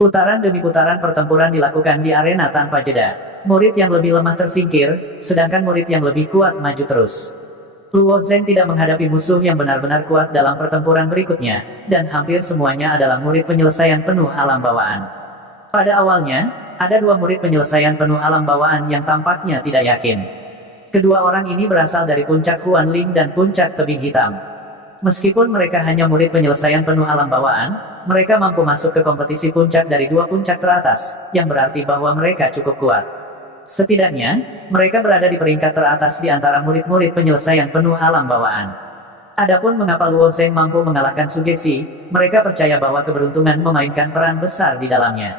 Putaran demi putaran pertempuran dilakukan di arena tanpa jeda. Murid yang lebih lemah tersingkir, sedangkan murid yang lebih kuat maju terus. Luo Zheng tidak menghadapi musuh yang benar-benar kuat dalam pertempuran berikutnya, dan hampir semuanya adalah murid penyelesaian penuh alam bawaan. Pada awalnya, ada dua murid penyelesaian penuh alam bawaan yang tampaknya tidak yakin. Kedua orang ini berasal dari puncak Huanling dan puncak tebing hitam. Meskipun mereka hanya murid penyelesaian penuh alam bawaan, mereka mampu masuk ke kompetisi puncak dari dua puncak teratas, yang berarti bahwa mereka cukup kuat. Setidaknya, mereka berada di peringkat teratas di antara murid-murid penyelesaian penuh alam bawaan. Adapun mengapa Luo Zheng mampu mengalahkan Sugesi, mereka percaya bahwa keberuntungan memainkan peran besar di dalamnya.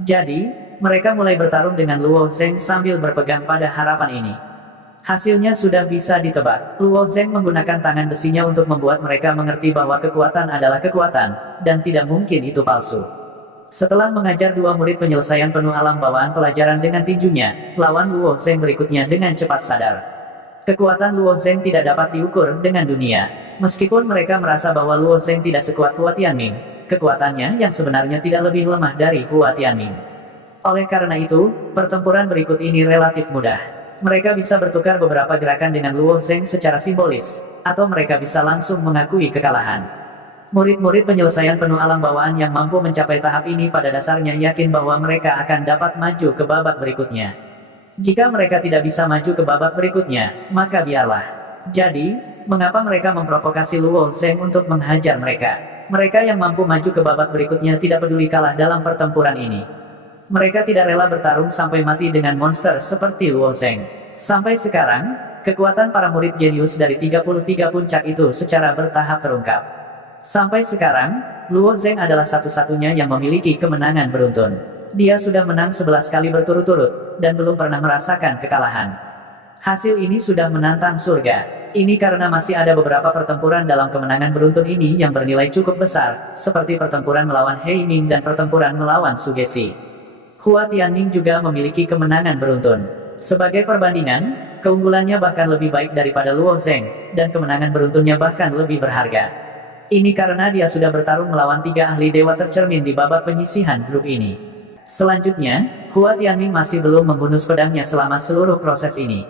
Jadi, mereka mulai bertarung dengan Luo Zheng sambil berpegang pada harapan ini. Hasilnya sudah bisa ditebak. Luo Zheng menggunakan tangan besinya untuk membuat mereka mengerti bahwa kekuatan adalah kekuatan, dan tidak mungkin itu palsu. Setelah mengajar dua murid penyelesaian penuh alam bawaan pelajaran dengan tinjunya, lawan Luo Zheng berikutnya dengan cepat sadar. Kekuatan Luo Zheng tidak dapat diukur dengan dunia. Meskipun mereka merasa bahwa Luo Zheng tidak sekuat Hua Tianming, kekuatannya yang sebenarnya tidak lebih lemah dari Hua Tianming. Oleh karena itu, pertempuran berikut ini relatif mudah. Mereka bisa bertukar beberapa gerakan dengan Luo Zheng secara simbolis, atau mereka bisa langsung mengakui kekalahan. Murid-murid penyelesaian penuh alam bawaan yang mampu mencapai tahap ini pada dasarnya yakin bahwa mereka akan dapat maju ke babak berikutnya. Jika mereka tidak bisa maju ke babak berikutnya, maka biarlah. Jadi, mengapa mereka memprovokasi Luo Zheng untuk menghajar mereka? Mereka yang mampu maju ke babak berikutnya tidak peduli kalah dalam pertempuran ini. Mereka tidak rela bertarung sampai mati dengan monster seperti Luo Zheng. Sampai sekarang, kekuatan para murid jenius dari 33 puncak itu secara bertahap terungkap. Sampai sekarang, Luo Zheng adalah satu-satunya yang memiliki kemenangan beruntun. Dia sudah menang 11 kali berturut-turut, dan belum pernah merasakan kekalahan. Hasil ini sudah menantang surga. Ini karena masih ada beberapa pertempuran dalam kemenangan beruntun ini yang bernilai cukup besar, seperti pertempuran melawan He Yiming dan pertempuran melawan Sugesi. Hua Tianming juga memiliki kemenangan beruntun. Sebagai perbandingan, keunggulannya bahkan lebih baik daripada Luo Zheng, dan kemenangan beruntunnya bahkan lebih berharga. Ini karena dia sudah bertarung melawan 3 ahli dewa tercermin di babak penyisihan grup ini. Selanjutnya, Hua Tianming masih belum menghunus pedangnya selama seluruh proses ini.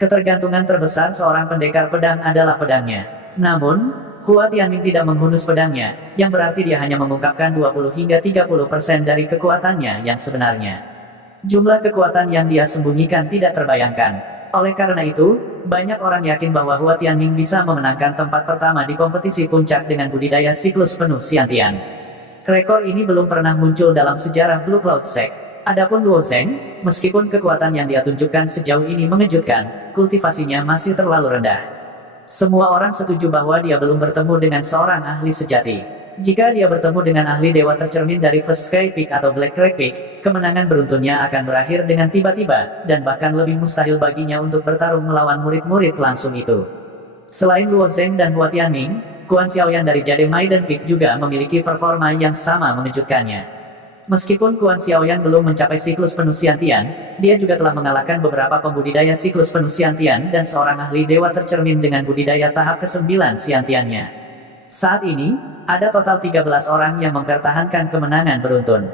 Ketergantungan terbesar seorang pendekar pedang adalah pedangnya. Namun, Hua Tianming tidak menghunus pedangnya, yang berarti dia hanya mengungkapkan 20 hingga 30% dari kekuatannya yang sebenarnya. Jumlah kekuatan yang dia sembunyikan tidak terbayangkan. Oleh karena itu, banyak orang yakin bahwa Hua Tianming bisa memenangkan tempat pertama di kompetisi puncak dengan budidaya siklus penuh Xiantian. Rekor ini belum pernah muncul dalam sejarah Blue Cloud Sect. Adapun Luo Zheng, meskipun kekuatan yang dia tunjukkan sejauh ini mengejutkan, kultivasinya masih terlalu rendah. Semua orang setuju bahwa dia belum bertemu dengan seorang ahli sejati. Jika dia bertemu dengan ahli dewa tercermin dari First Sky Peak atau Black Crack Peak, kemenangan beruntunnya akan berakhir dengan tiba-tiba, dan bahkan lebih mustahil baginya untuk bertarung melawan murid-murid langsung itu. Selain Luo Zheng dan Hua Tianming, Guan Xiaoyan dari Jade Maiden Peak juga memiliki performa yang sama mengejutkannya. Meskipun Guan Xiaoyan belum mencapai siklus penuh Xiantian, dia juga telah mengalahkan beberapa pembudidaya siklus penuh Xiantian dan seorang ahli dewa tercermin dengan budidaya tahap ke-9 Xiantiannya. Saat ini, ada total 13 orang yang mempertahankan kemenangan beruntun.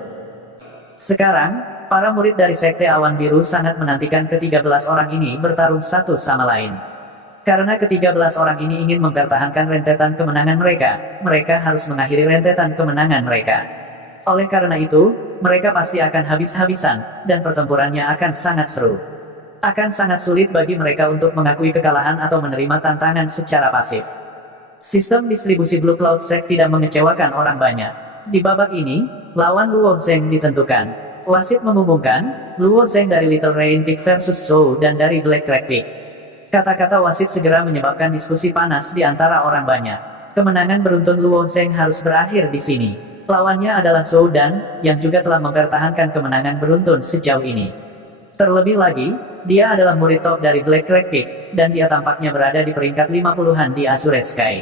Sekarang, para murid dari Sekte Awan Biru sangat menantikan ke-13 orang ini bertarung satu sama lain. Karena ke-13 orang ini ingin mempertahankan rentetan kemenangan mereka, mereka harus mengakhiri rentetan kemenangan mereka. Oleh karena itu, mereka pasti akan habis-habisan, dan pertempurannya akan sangat seru. Akan sangat sulit bagi mereka untuk mengakui kekalahan atau menerima tantangan secara pasif. Sistem distribusi Blue Cloud Sect tidak mengecewakan orang banyak. Di babak ini, lawan Luo Zheng ditentukan. Wasit mengumumkan, Luo Zheng dari Little Rain Peak versus Zhou dan dari Black Crack Peak. Kata-kata wasit segera menyebabkan diskusi panas di antara orang banyak. Kemenangan beruntun Luo Zheng harus berakhir di sini. Lawannya adalah Zhou Dan, yang juga telah mempertahankan kemenangan beruntun sejauh ini. Terlebih lagi, dia adalah murid top dari Black Crack Peak, dan dia tampaknya berada di peringkat 50-an di Azure Sky.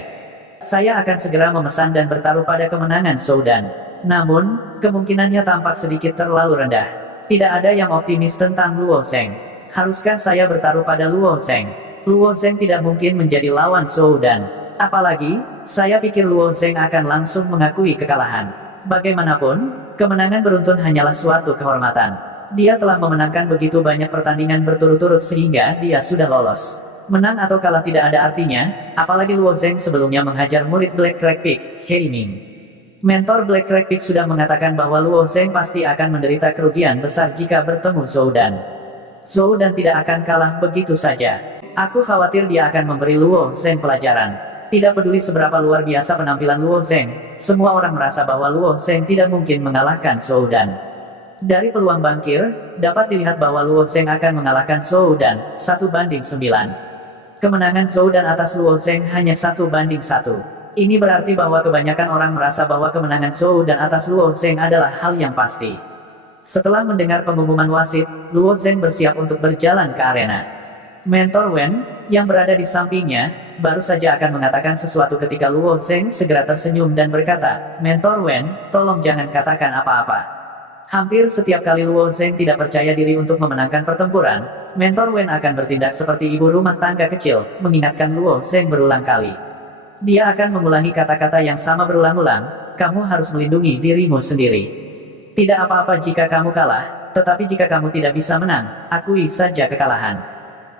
Saya akan segera memesan dan bertaruh pada kemenangan Zhou Dan. Namun, kemungkinannya tampak sedikit terlalu rendah. Tidak ada yang optimis tentang Luo Zheng. Haruskah saya bertaruh pada Luo Zheng? Luo Zheng tidak mungkin menjadi lawan Zhou Dan. Apalagi, saya pikir Luo Zheng akan langsung mengakui kekalahan. Bagaimanapun, kemenangan beruntun hanyalah suatu kehormatan. Dia telah memenangkan begitu banyak pertandingan berturut-turut sehingga dia sudah lolos. Menang atau kalah tidak ada artinya, apalagi Luo Zheng sebelumnya menghajar murid Black Crack Peak, He Ming. Mentor Black Crack Peak sudah mengatakan bahwa Luo Zheng pasti akan menderita kerugian besar jika bertemu Zhou Dan. Zhou Dan tidak akan kalah begitu saja. Aku khawatir dia akan memberi Luo Zheng pelajaran. Tidak peduli seberapa luar biasa penampilan Luo Zheng, semua orang merasa bahwa Luo Zheng tidak mungkin mengalahkan Zhou Dan. Dari peluang bangkir, dapat dilihat bahwa Luo Zheng akan mengalahkan Zhou Dan, 1-9. Kemenangan Zhou Dan atas Luo Zheng hanya 1-1. Ini berarti bahwa kebanyakan orang merasa bahwa kemenangan Zhou Dan atas Luo Zheng adalah hal yang pasti. Setelah mendengar pengumuman wasit, Luo Zheng bersiap untuk berjalan ke arena. Mentor Wen, yang berada di sampingnya, baru saja akan mengatakan sesuatu ketika Luo Zheng segera tersenyum dan berkata, "Mentor Wen, tolong jangan katakan apa-apa." Hampir setiap kali Luo Zheng tidak percaya diri untuk memenangkan pertempuran, Mentor Wen akan bertindak seperti ibu rumah tangga kecil, mengingatkan Luo Zheng berulang kali. Dia akan mengulangi kata-kata yang sama berulang-ulang, "Kamu harus melindungi dirimu sendiri. Tidak apa-apa jika kamu kalah, tetapi jika kamu tidak bisa menang, akui saja kekalahan."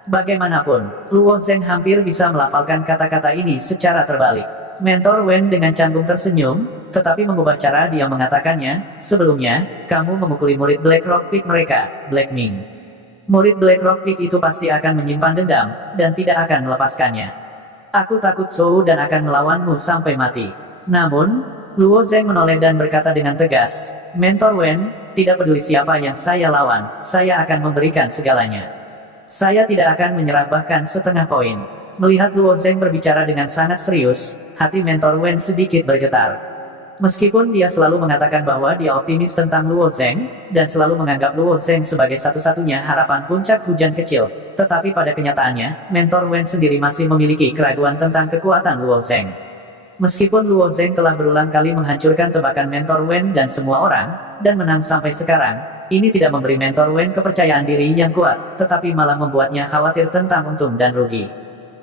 Bagaimanapun, Luo Zheng hampir bisa melafalkan kata-kata ini secara terbalik. Mentor Wen dengan canggung tersenyum, tetapi mengubah cara dia mengatakannya. "Sebelumnya, kamu memukuli murid Black Rock Peak mereka, Black Ming. Murid Black Rock Peak itu pasti akan menyimpan dendam, dan tidak akan melepaskannya. Aku takut Zhou Dan akan melawanmu sampai mati." Namun, Luo Zheng menoleh dan berkata dengan tegas, "Mentor Wen, tidak peduli siapa yang saya lawan, saya akan memberikan segalanya. Saya tidak akan menyerah bahkan setengah poin." Melihat Luo Zheng berbicara dengan sangat serius, hati Mentor Wen sedikit bergetar. Meskipun dia selalu mengatakan bahwa dia optimis tentang Luo Zheng, dan selalu menganggap Luo Zheng sebagai satu-satunya harapan puncak hujan kecil, tetapi pada kenyataannya, Mentor Wen sendiri masih memiliki keraguan tentang kekuatan Luo Zheng. Meskipun Luo Zheng telah berulang kali menghancurkan tebakan Mentor Wen dan semua orang, dan menang sampai sekarang, ini tidak memberi Mentor Wen kepercayaan diri yang kuat, tetapi malah membuatnya khawatir tentang untung dan rugi.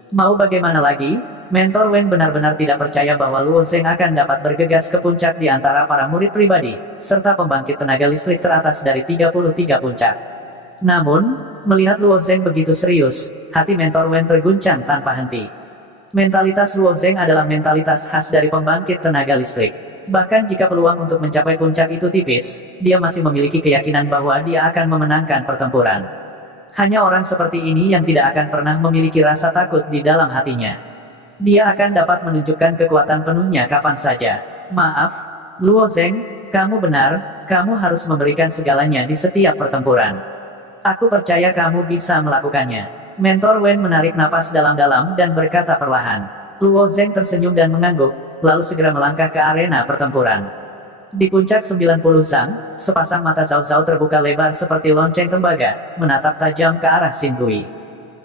Mau bagaimana lagi, Mentor Wen benar-benar tidak percaya bahwa Luo Zheng akan dapat bergegas ke puncak di antara para murid pribadi, serta pembangkit tenaga listrik teratas dari 33 puncak. Namun, melihat Luo Zheng begitu serius, hati Mentor Wen terguncang tanpa henti. Mentalitas Luo Zheng adalah mentalitas khas dari pembangkit tenaga listrik. Bahkan jika peluang untuk mencapai puncak itu tipis, dia masih memiliki keyakinan bahwa dia akan memenangkan pertempuran. Hanya orang seperti ini yang tidak akan pernah memiliki rasa takut di dalam hatinya. Dia akan dapat menunjukkan kekuatan penuhnya kapan saja. "Maaf, Luo Zheng, kamu benar, kamu harus memberikan segalanya di setiap pertempuran. Aku percaya kamu bisa melakukannya." Mentor Wen menarik napas dalam-dalam dan berkata perlahan. Luo Zheng tersenyum dan mengangguk, lalu segera melangkah ke arena pertempuran. Di puncak 90 sang, sepasang mata Zhao Zhao terbuka lebar seperti lonceng tembaga, menatap tajam ke arah Xin Gui.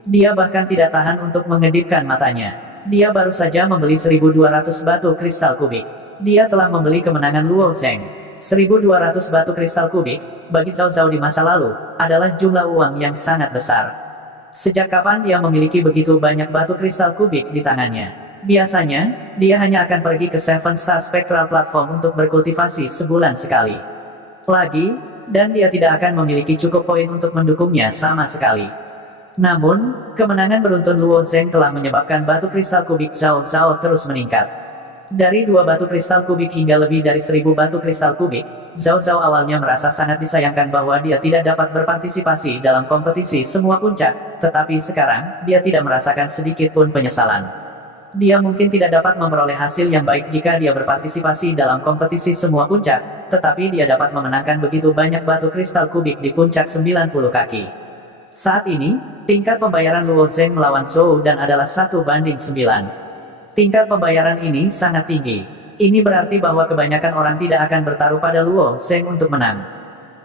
Dia bahkan tidak tahan untuk mengedipkan matanya. Dia baru saja membeli 1.200 batu kristal kubik. Dia telah membeli kemenangan Luo Zheng. 1.200 batu kristal kubik, bagi Zhao Zhao di masa lalu, adalah jumlah uang yang sangat besar. Sejak kapan dia memiliki begitu banyak batu kristal kubik di tangannya? Biasanya, dia hanya akan pergi ke Seven Star Spectral Platform untuk berkultivasi sebulan sekali. Lagi, dan dia tidak akan memiliki cukup poin untuk mendukungnya sama sekali. Namun, kemenangan beruntun Luo Zheng telah menyebabkan batu kristal kubik Zhao Zhao terus meningkat. Dari 2 batu kristal kubik hingga lebih dari 1.000 batu kristal kubik, Zhao Zhao awalnya merasa sangat disayangkan bahwa dia tidak dapat berpartisipasi dalam kompetisi semua puncak, tetapi sekarang, dia tidak merasakan sedikit pun penyesalan. Dia mungkin tidak dapat memperoleh hasil yang baik jika dia berpartisipasi dalam kompetisi semua puncak, tetapi dia dapat memenangkan begitu banyak batu kristal kubik di puncak 90 kaki. Saat ini, tingkat pembayaran Luo Zheng melawan Zhou Dan adalah 1:9. Tingkat pembayaran ini sangat tinggi. Ini berarti bahwa kebanyakan orang tidak akan bertaruh pada Luo Zheng untuk menang.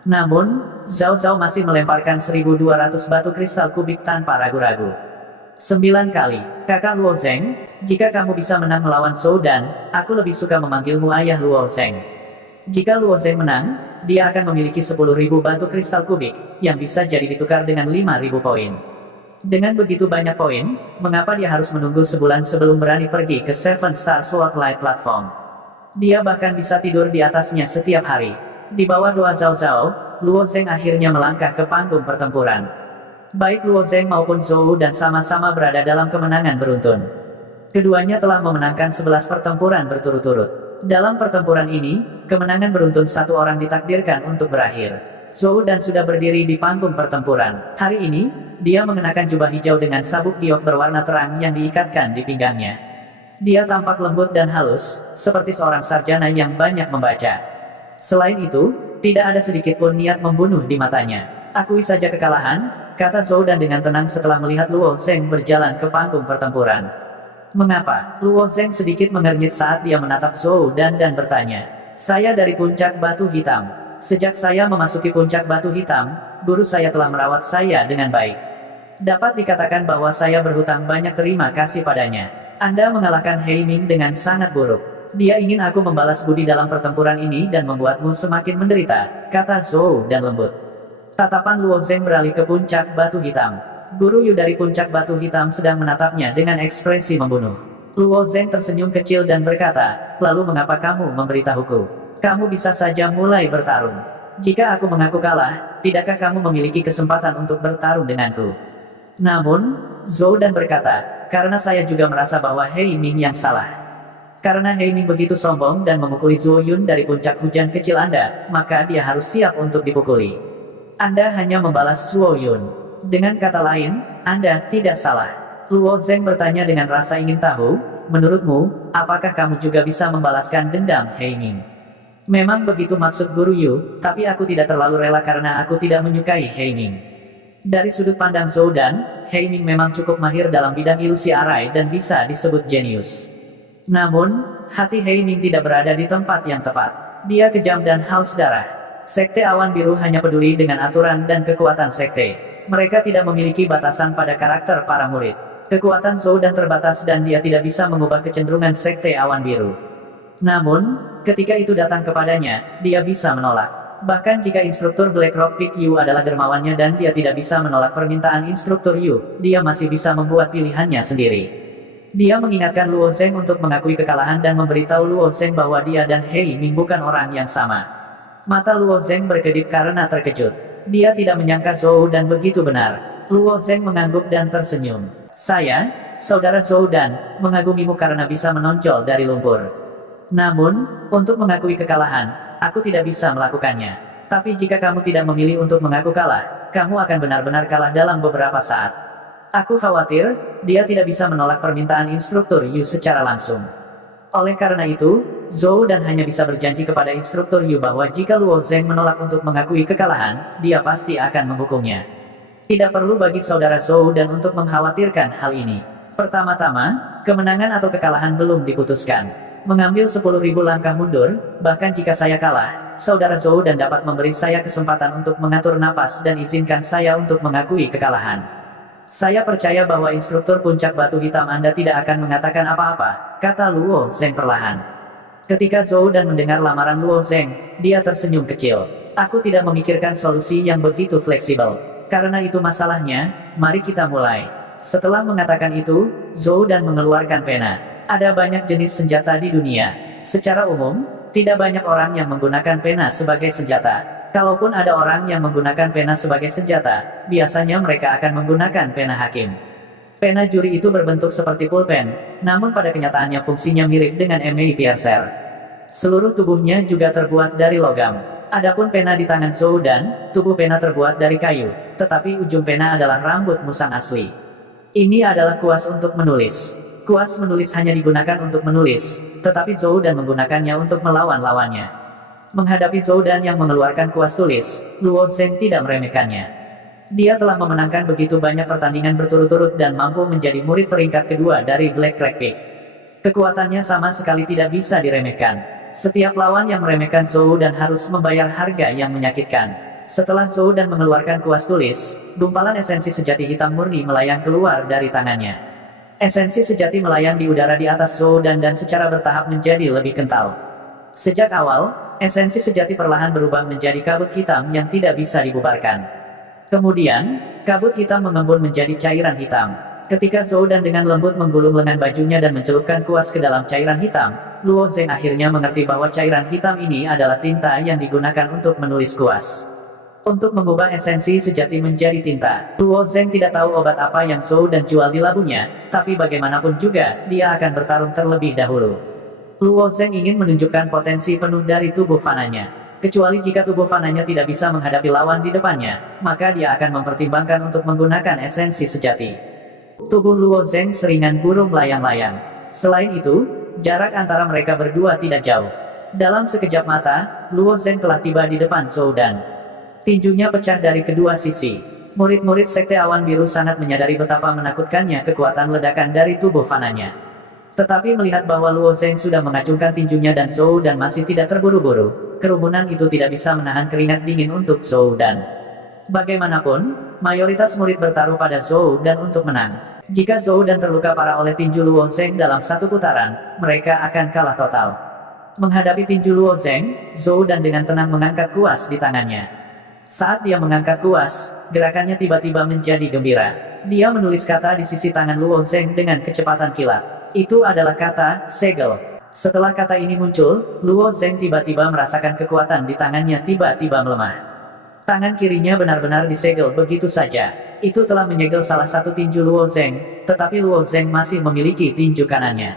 Namun, Zhao Zhao masih melemparkan 1.200 batu kristal kubik tanpa ragu-ragu. 9 kali, kakak Luo Zheng, jika kamu bisa menang melawan Zhou Dan, aku lebih suka memanggilmu ayah Luo Zheng. Jika Luo Zheng menang, dia akan memiliki 10.000 batu kristal kubik, yang bisa jadi ditukar dengan 5.000 poin. Dengan begitu banyak poin, mengapa dia harus menunggu sebulan sebelum berani pergi ke Seven Star Sword Light Platform? Dia bahkan bisa tidur di atasnya setiap hari. Di bawah doa Zhao Zhao, Luo Zheng akhirnya melangkah ke panggung pertempuran. Baik Luo Zheng maupun Zhou Dan sama-sama berada dalam kemenangan beruntun. Keduanya telah memenangkan 11 pertempuran berturut-turut. Dalam pertempuran ini, kemenangan beruntun satu orang ditakdirkan untuk berakhir. Zhou Dan sudah berdiri di panggung pertempuran. Hari ini, dia mengenakan jubah hijau dengan sabuk giok berwarna terang yang diikatkan di pinggangnya. Dia tampak lembut dan halus, seperti seorang sarjana yang banyak membaca. Selain itu, tidak ada sedikit pun niat membunuh di matanya. Akui saja kekalahan, kata Zhou Dan dengan tenang setelah melihat Luo Zheng berjalan ke panggung pertempuran. Mengapa? Luo Zheng sedikit mengernyit saat dia menatap Zhou Dan bertanya. Saya dari puncak batu hitam. Sejak saya memasuki puncak batu hitam, guru saya telah merawat saya dengan baik. Dapat dikatakan bahwa saya berhutang banyak terima kasih padanya. Anda mengalahkan He Ming dengan sangat buruk. Dia ingin aku membalas budi dalam pertempuran ini dan membuatmu semakin menderita, kata Zhou Dan lembut. Tatapan Luo Zheng beralih ke puncak batu hitam. Guru Yu dari puncak batu hitam sedang menatapnya dengan ekspresi membunuh. Luo Zheng tersenyum kecil dan berkata, lalu mengapa kamu memberitahuku? Kamu bisa saja mulai bertarung. Jika aku mengaku kalah, tidakkah kamu memiliki kesempatan untuk bertarung denganku? Namun, Zhou Dan berkata, karena saya juga merasa bahwa He Ming yang salah. Karena He Ming begitu sombong dan memukuli Zhou Yun dari puncak hujan kecil Anda, maka dia harus siap untuk dipukuli. Anda hanya membalas Zhou Yun. Dengan kata lain, Anda tidak salah. Luo Zheng bertanya dengan rasa ingin tahu, menurutmu, apakah kamu juga bisa membalaskan dendam He Ming? Memang begitu maksud Guru Yu, tapi aku tidak terlalu rela karena aku tidak menyukai He Ming. Dari sudut pandang Zhou Dan, He Ming memang cukup mahir dalam bidang ilusi arai dan bisa disebut jenius. Namun, hati He Ming tidak berada di tempat yang tepat. Dia kejam dan haus darah. Sekte Awan Biru hanya peduli dengan aturan dan kekuatan sekte. Mereka tidak memiliki batasan pada karakter para murid. Kekuatan Zhou Dan terbatas dan dia tidak bisa mengubah kecenderungan Sekte Awan Biru. Namun, ketika itu datang kepadanya, dia bisa menolak. Bahkan jika instruktur Black Rock Peak Yu adalah dermawannya dan dia tidak bisa menolak permintaan instruktur Yu, dia masih bisa membuat pilihannya sendiri. Dia mengingatkan Luo Zheng untuk mengakui kekalahan dan memberitahu Luo Zheng bahwa dia dan He Ming bukan orang yang sama. Mata Luo Zheng berkedip karena terkejut. Dia tidak menyangka Zhou Dan begitu benar. Luo Zheng mengangguk dan tersenyum. Saya, saudara Zhou Dan, mengagumimu karena bisa menonjol dari lumpur. Namun, untuk mengakui kekalahan, aku tidak bisa melakukannya. Tapi jika kamu tidak memilih untuk mengaku kalah, kamu akan benar-benar kalah dalam beberapa saat. Aku khawatir, dia tidak bisa menolak permintaan instruktur Yu secara langsung. Oleh karena itu, Zhou Dan hanya bisa berjanji kepada instruktur Yu bahwa jika Luo Zheng menolak untuk mengakui kekalahan, dia pasti akan menghukumnya. Tidak perlu bagi saudara Zhou Dan untuk mengkhawatirkan hal ini. Pertama-tama, kemenangan atau kekalahan belum diputuskan. Mengambil 10.000 langkah mundur, bahkan jika saya kalah, saudara Zhou Dan dapat memberi saya kesempatan untuk mengatur napas dan izinkan saya untuk mengakui kekalahan. Saya percaya bahwa instruktur puncak batu hitam Anda tidak akan mengatakan apa-apa, kata Luo Zheng perlahan. Ketika Zhou Dan mendengar lamaran Luo Zheng, dia tersenyum kecil. Aku tidak memikirkan solusi yang begitu fleksibel. Karena itu masalahnya, mari kita mulai. Setelah mengatakan itu, Zhou Dan mengeluarkan pena. Ada banyak jenis senjata di dunia. Secara umum, tidak banyak orang yang menggunakan pena sebagai senjata. Kalaupun ada orang yang menggunakan pena sebagai senjata, biasanya mereka akan menggunakan pena hakim. Pena juri itu berbentuk seperti pulpen, namun pada kenyataannya fungsinya mirip dengan email piercer. Seluruh tubuhnya juga terbuat dari logam. Adapun pena di tangan Zhou Dan, tubuh pena terbuat dari kayu, tetapi ujung pena adalah rambut musang asli. Ini adalah kuas untuk menulis. Kuas menulis hanya digunakan untuk menulis, tetapi Zhou Dan menggunakannya untuk melawan lawannya. Menghadapi Zhou Dan yang mengeluarkan kuas tulis, Luo Zheng tidak meremehkannya. Dia telah memenangkan begitu banyak pertandingan berturut-turut dan mampu menjadi murid peringkat kedua dari Black Rock Peak. Kekuatannya sama sekali tidak bisa diremehkan. Setiap lawan yang meremehkan Zhou Dan harus membayar harga yang menyakitkan. Setelah Zhou Dan mengeluarkan kuas tulis, gumpalan esensi sejati hitam murni melayang keluar dari tangannya. Esensi sejati melayang di udara di atas Zhou Dan secara bertahap menjadi lebih kental. Sejak awal, esensi sejati perlahan berubah menjadi kabut hitam yang tidak bisa dibubarkan. Kemudian, kabut hitam mengembun menjadi cairan hitam. Ketika Zhou Dan dengan lembut menggulung lengan bajunya dan mencelupkan kuas ke dalam cairan hitam, Luo Zeng akhirnya mengerti bahwa cairan hitam ini adalah tinta yang digunakan untuk menulis kuas. Untuk mengubah esensi sejati menjadi tinta. Luo Zeng tidak tahu obat apa yang Zhou dan jual di labunya, tapi bagaimanapun juga, dia akan bertarung terlebih dahulu. Luo Zeng ingin menunjukkan potensi penuh dari tubuh fananya. Kecuali jika tubuh fananya tidak bisa menghadapi lawan di depannya, maka dia akan mempertimbangkan untuk menggunakan esensi sejati. Tubuh Luo Zeng seringan burung layang-layang. Selain itu, jarak antara mereka berdua tidak jauh. Dalam sekejap mata, Luo Zeng telah tiba di depan Zhou Dan. Tinjunya pecah dari kedua sisi. Murid-murid Sekte Awan Biru sangat menyadari betapa menakutkannya kekuatan ledakan dari tubuh fananya. Tetapi melihat bahwa Luo Zeng sudah mengacungkan tinjunya dan Zhou Dan masih tidak terburu-buru, kerumunan itu tidak bisa menahan keringat dingin untuk Zhou Dan. Bagaimanapun, mayoritas murid bertaruh pada Zhou Dan untuk menang. Jika Zhou Dan terluka parah oleh tinju Luo Zeng dalam satu putaran, mereka akan kalah total. Menghadapi tinju Luo Zeng, Zhou Dan dengan tenang mengangkat kuas di tangannya. Saat dia mengangkat kuas, gerakannya tiba-tiba menjadi gembira. Dia menulis kata di sisi tangan Luo Zeng dengan kecepatan kilat. Itu adalah kata, segel. Setelah kata ini muncul, Luo Zeng tiba-tiba merasakan kekuatan di tangannya tiba-tiba melemah. Tangan kirinya benar-benar disegel begitu saja. Itu telah menyegel salah satu tinju Luo Zeng, tetapi Luo Zeng masih memiliki tinju kanannya.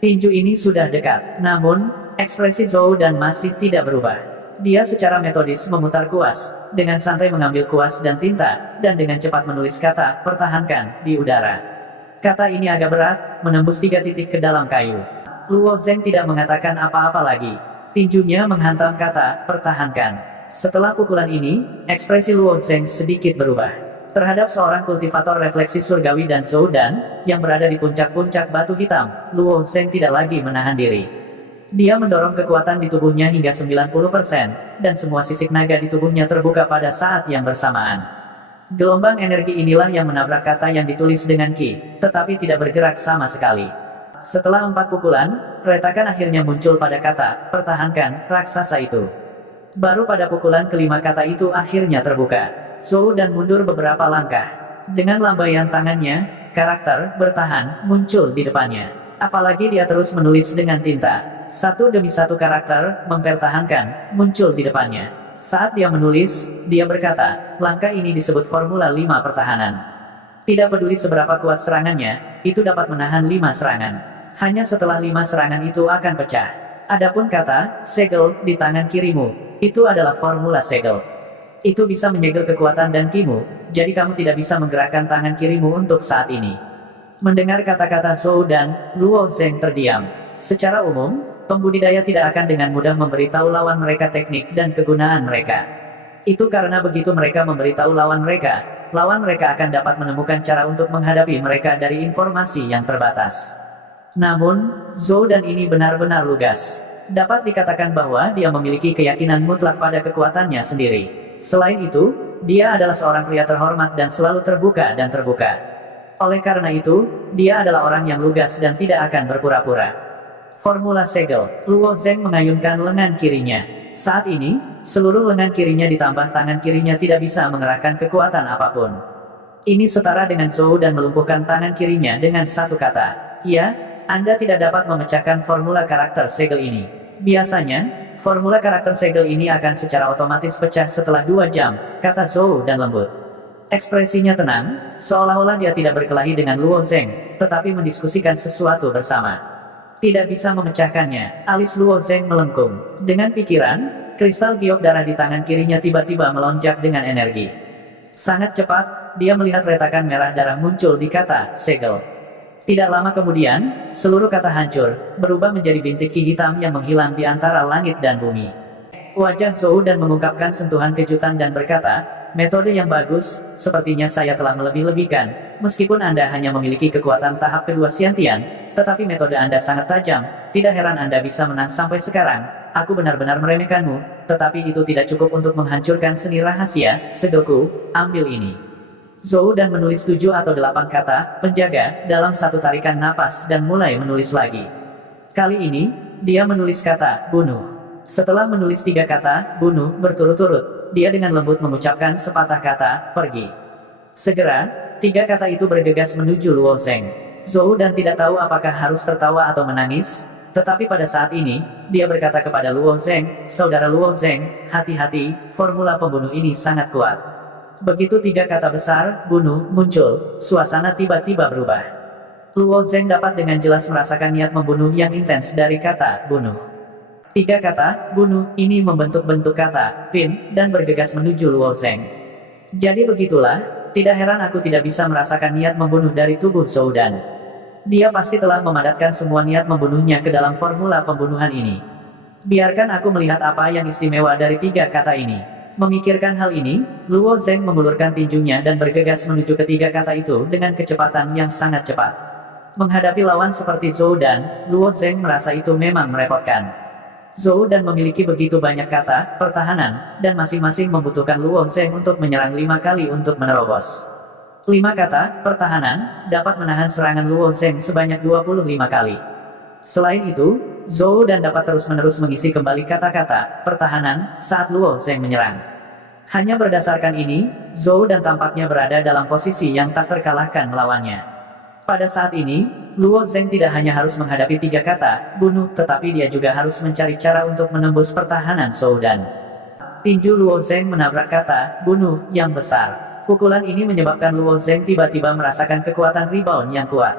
Tinju ini sudah dekat, namun, ekspresi Zhou Dan masih tidak berubah. Dia secara metodis memutar kuas, dengan santai mengambil kuas dan tinta, dan dengan cepat menulis kata, pertahankan, di udara. Kata ini agak berat, menembus 3 titik ke dalam kayu. Luo Zeng tidak mengatakan apa-apa lagi. Tinjunya menghantam kata, pertahankan. Setelah pukulan ini, ekspresi Luo Zeng sedikit berubah. Terhadap seorang kultivator refleksi surgawi dan Zhou Dan, yang berada di puncak-puncak batu hitam, Luo Zeng tidak lagi menahan diri. Dia mendorong kekuatan di tubuhnya hingga 90%, dan semua sisik naga di tubuhnya terbuka pada saat yang bersamaan. Gelombang energi inilah yang menabrak kata yang ditulis dengan Qi, tetapi tidak bergerak sama sekali. Setelah 4 pukulan, retakan akhirnya muncul pada kata, pertahankan, raksasa itu. Baru pada pukulan kelima kata itu akhirnya terbuka. Zhou Dan mundur beberapa langkah. Dengan lambaian tangannya, karakter, bertahan, muncul di depannya. Apalagi dia terus menulis dengan tinta. Satu demi satu karakter, mempertahankan, muncul di depannya. Saat dia menulis, dia berkata, langkah ini disebut Formula 5 pertahanan. Tidak peduli seberapa kuat serangannya, itu dapat menahan 5 serangan. Hanya setelah 5 serangan itu akan pecah. Adapun kata, segel, di tangan kirimu, itu adalah formula segel. Itu bisa menyegel kekuatan dan kimu, jadi kamu tidak bisa menggerakkan tangan kirimu untuk saat ini. Mendengar kata-kata Zhou Dan, Luo Zeng terdiam. Secara umum, pembudidaya tidak akan dengan mudah memberitahu lawan mereka teknik dan kegunaan mereka. Itu karena begitu mereka memberitahu lawan mereka akan dapat menemukan cara untuk menghadapi mereka dari informasi yang terbatas. Namun, Zhou Dan ini benar-benar lugas. Dapat dikatakan bahwa dia memiliki keyakinan mutlak pada kekuatannya sendiri. Selain itu, dia adalah seorang pria terhormat dan selalu terbuka dan terbuka. Oleh karena itu, dia adalah orang yang lugas dan tidak akan berpura-pura. Formula segel, Luo Zeng mengayunkan lengan kirinya. Saat ini, seluruh lengan kirinya ditambah tangan kirinya tidak bisa mengerahkan kekuatan apapun. Ini setara dengan Zhou Dan melumpuhkan tangan kirinya dengan satu kata. Ya, Anda tidak dapat memecahkan formula karakter segel ini. Biasanya, formula karakter segel ini akan secara otomatis pecah setelah 2 jam, kata Zhou Dan lembut. Ekspresinya tenang, seolah-olah dia tidak berkelahi dengan Luo Zeng, tetapi mendiskusikan sesuatu bersama. Tidak bisa memecahkannya, alis Luo Zeng melengkung. Dengan pikiran, kristal giok darah di tangan kirinya tiba-tiba melonjak dengan energi. Sangat cepat, dia melihat retakan merah darah muncul di kata, segel. Tidak lama kemudian, seluruh kata hancur, berubah menjadi bintik ki hitam yang menghilang di antara langit dan bumi. Wajah Zhou Dan mengungkapkan sentuhan kejutan dan berkata, metode yang bagus, sepertinya saya telah melebih-lebihkan, meskipun Anda hanya memiliki kekuatan tahap kedua Xiantian, tetapi metode Anda sangat tajam, tidak heran Anda bisa menang sampai sekarang, aku benar-benar meremehkanmu, tetapi itu tidak cukup untuk menghancurkan seni rahasia, segelku, ambil ini. Zhou Dan menulis 7 atau 8 kata, penjaga, dalam satu tarikan napas dan mulai menulis lagi. Kali ini, dia menulis kata, bunuh. Setelah menulis 3 kata, bunuh, berturut-turut, dia dengan lembut mengucapkan sepatah kata, pergi. Segera, 3 kata itu bergegas menuju Luo Zeng. Zhou Dan tidak tahu apakah harus tertawa atau menangis. Tetapi pada saat ini, dia berkata kepada Luo Zheng, "Saudara Luo Zheng, hati-hati, formula pembunuh ini sangat kuat." Begitu 3 kata besar, bunuh, muncul, suasana tiba-tiba berubah. Luo Zheng dapat dengan jelas merasakan niat membunuh yang intens dari kata, bunuh. 3 kata, bunuh, ini membentuk-bentuk kata, pin, dan bergegas menuju Luo Zheng. Jadi begitulah, tidak heran aku tidak bisa merasakan niat membunuh dari tubuh Zhou Dan. Dia pasti telah memadatkan semua niat membunuhnya ke dalam formula pembunuhan ini. Biarkan aku melihat apa yang istimewa dari 3 kata ini. Memikirkan hal ini, Luo Zheng mengulurkan tinjunya dan bergegas menuju ke 3 kata itu dengan kecepatan yang sangat cepat. Menghadapi lawan seperti Zhou Dan, Luo Zheng merasa itu memang merepotkan. Zhou Dan memiliki begitu banyak kata, pertahanan, dan masing-masing membutuhkan Luo Zheng untuk menyerang 5 kali untuk menerobos. 5 kata, pertahanan, dapat menahan serangan Luo Zheng sebanyak 25 kali. Selain itu, Zhou Dan dapat terus-menerus mengisi kembali kata-kata, pertahanan, saat Luo Zheng menyerang. Hanya berdasarkan ini, Zhou Dan tampaknya berada dalam posisi yang tak terkalahkan melawannya. Pada saat ini, Luo Zheng tidak hanya harus menghadapi 3 kata, bunuh, tetapi dia juga harus mencari cara untuk menembus pertahanan Zhou Dan. Tinju Luo Zheng menabrak kata, bunuh, yang besar. Pukulan ini menyebabkan Luo Zheng tiba-tiba merasakan kekuatan rebound yang kuat.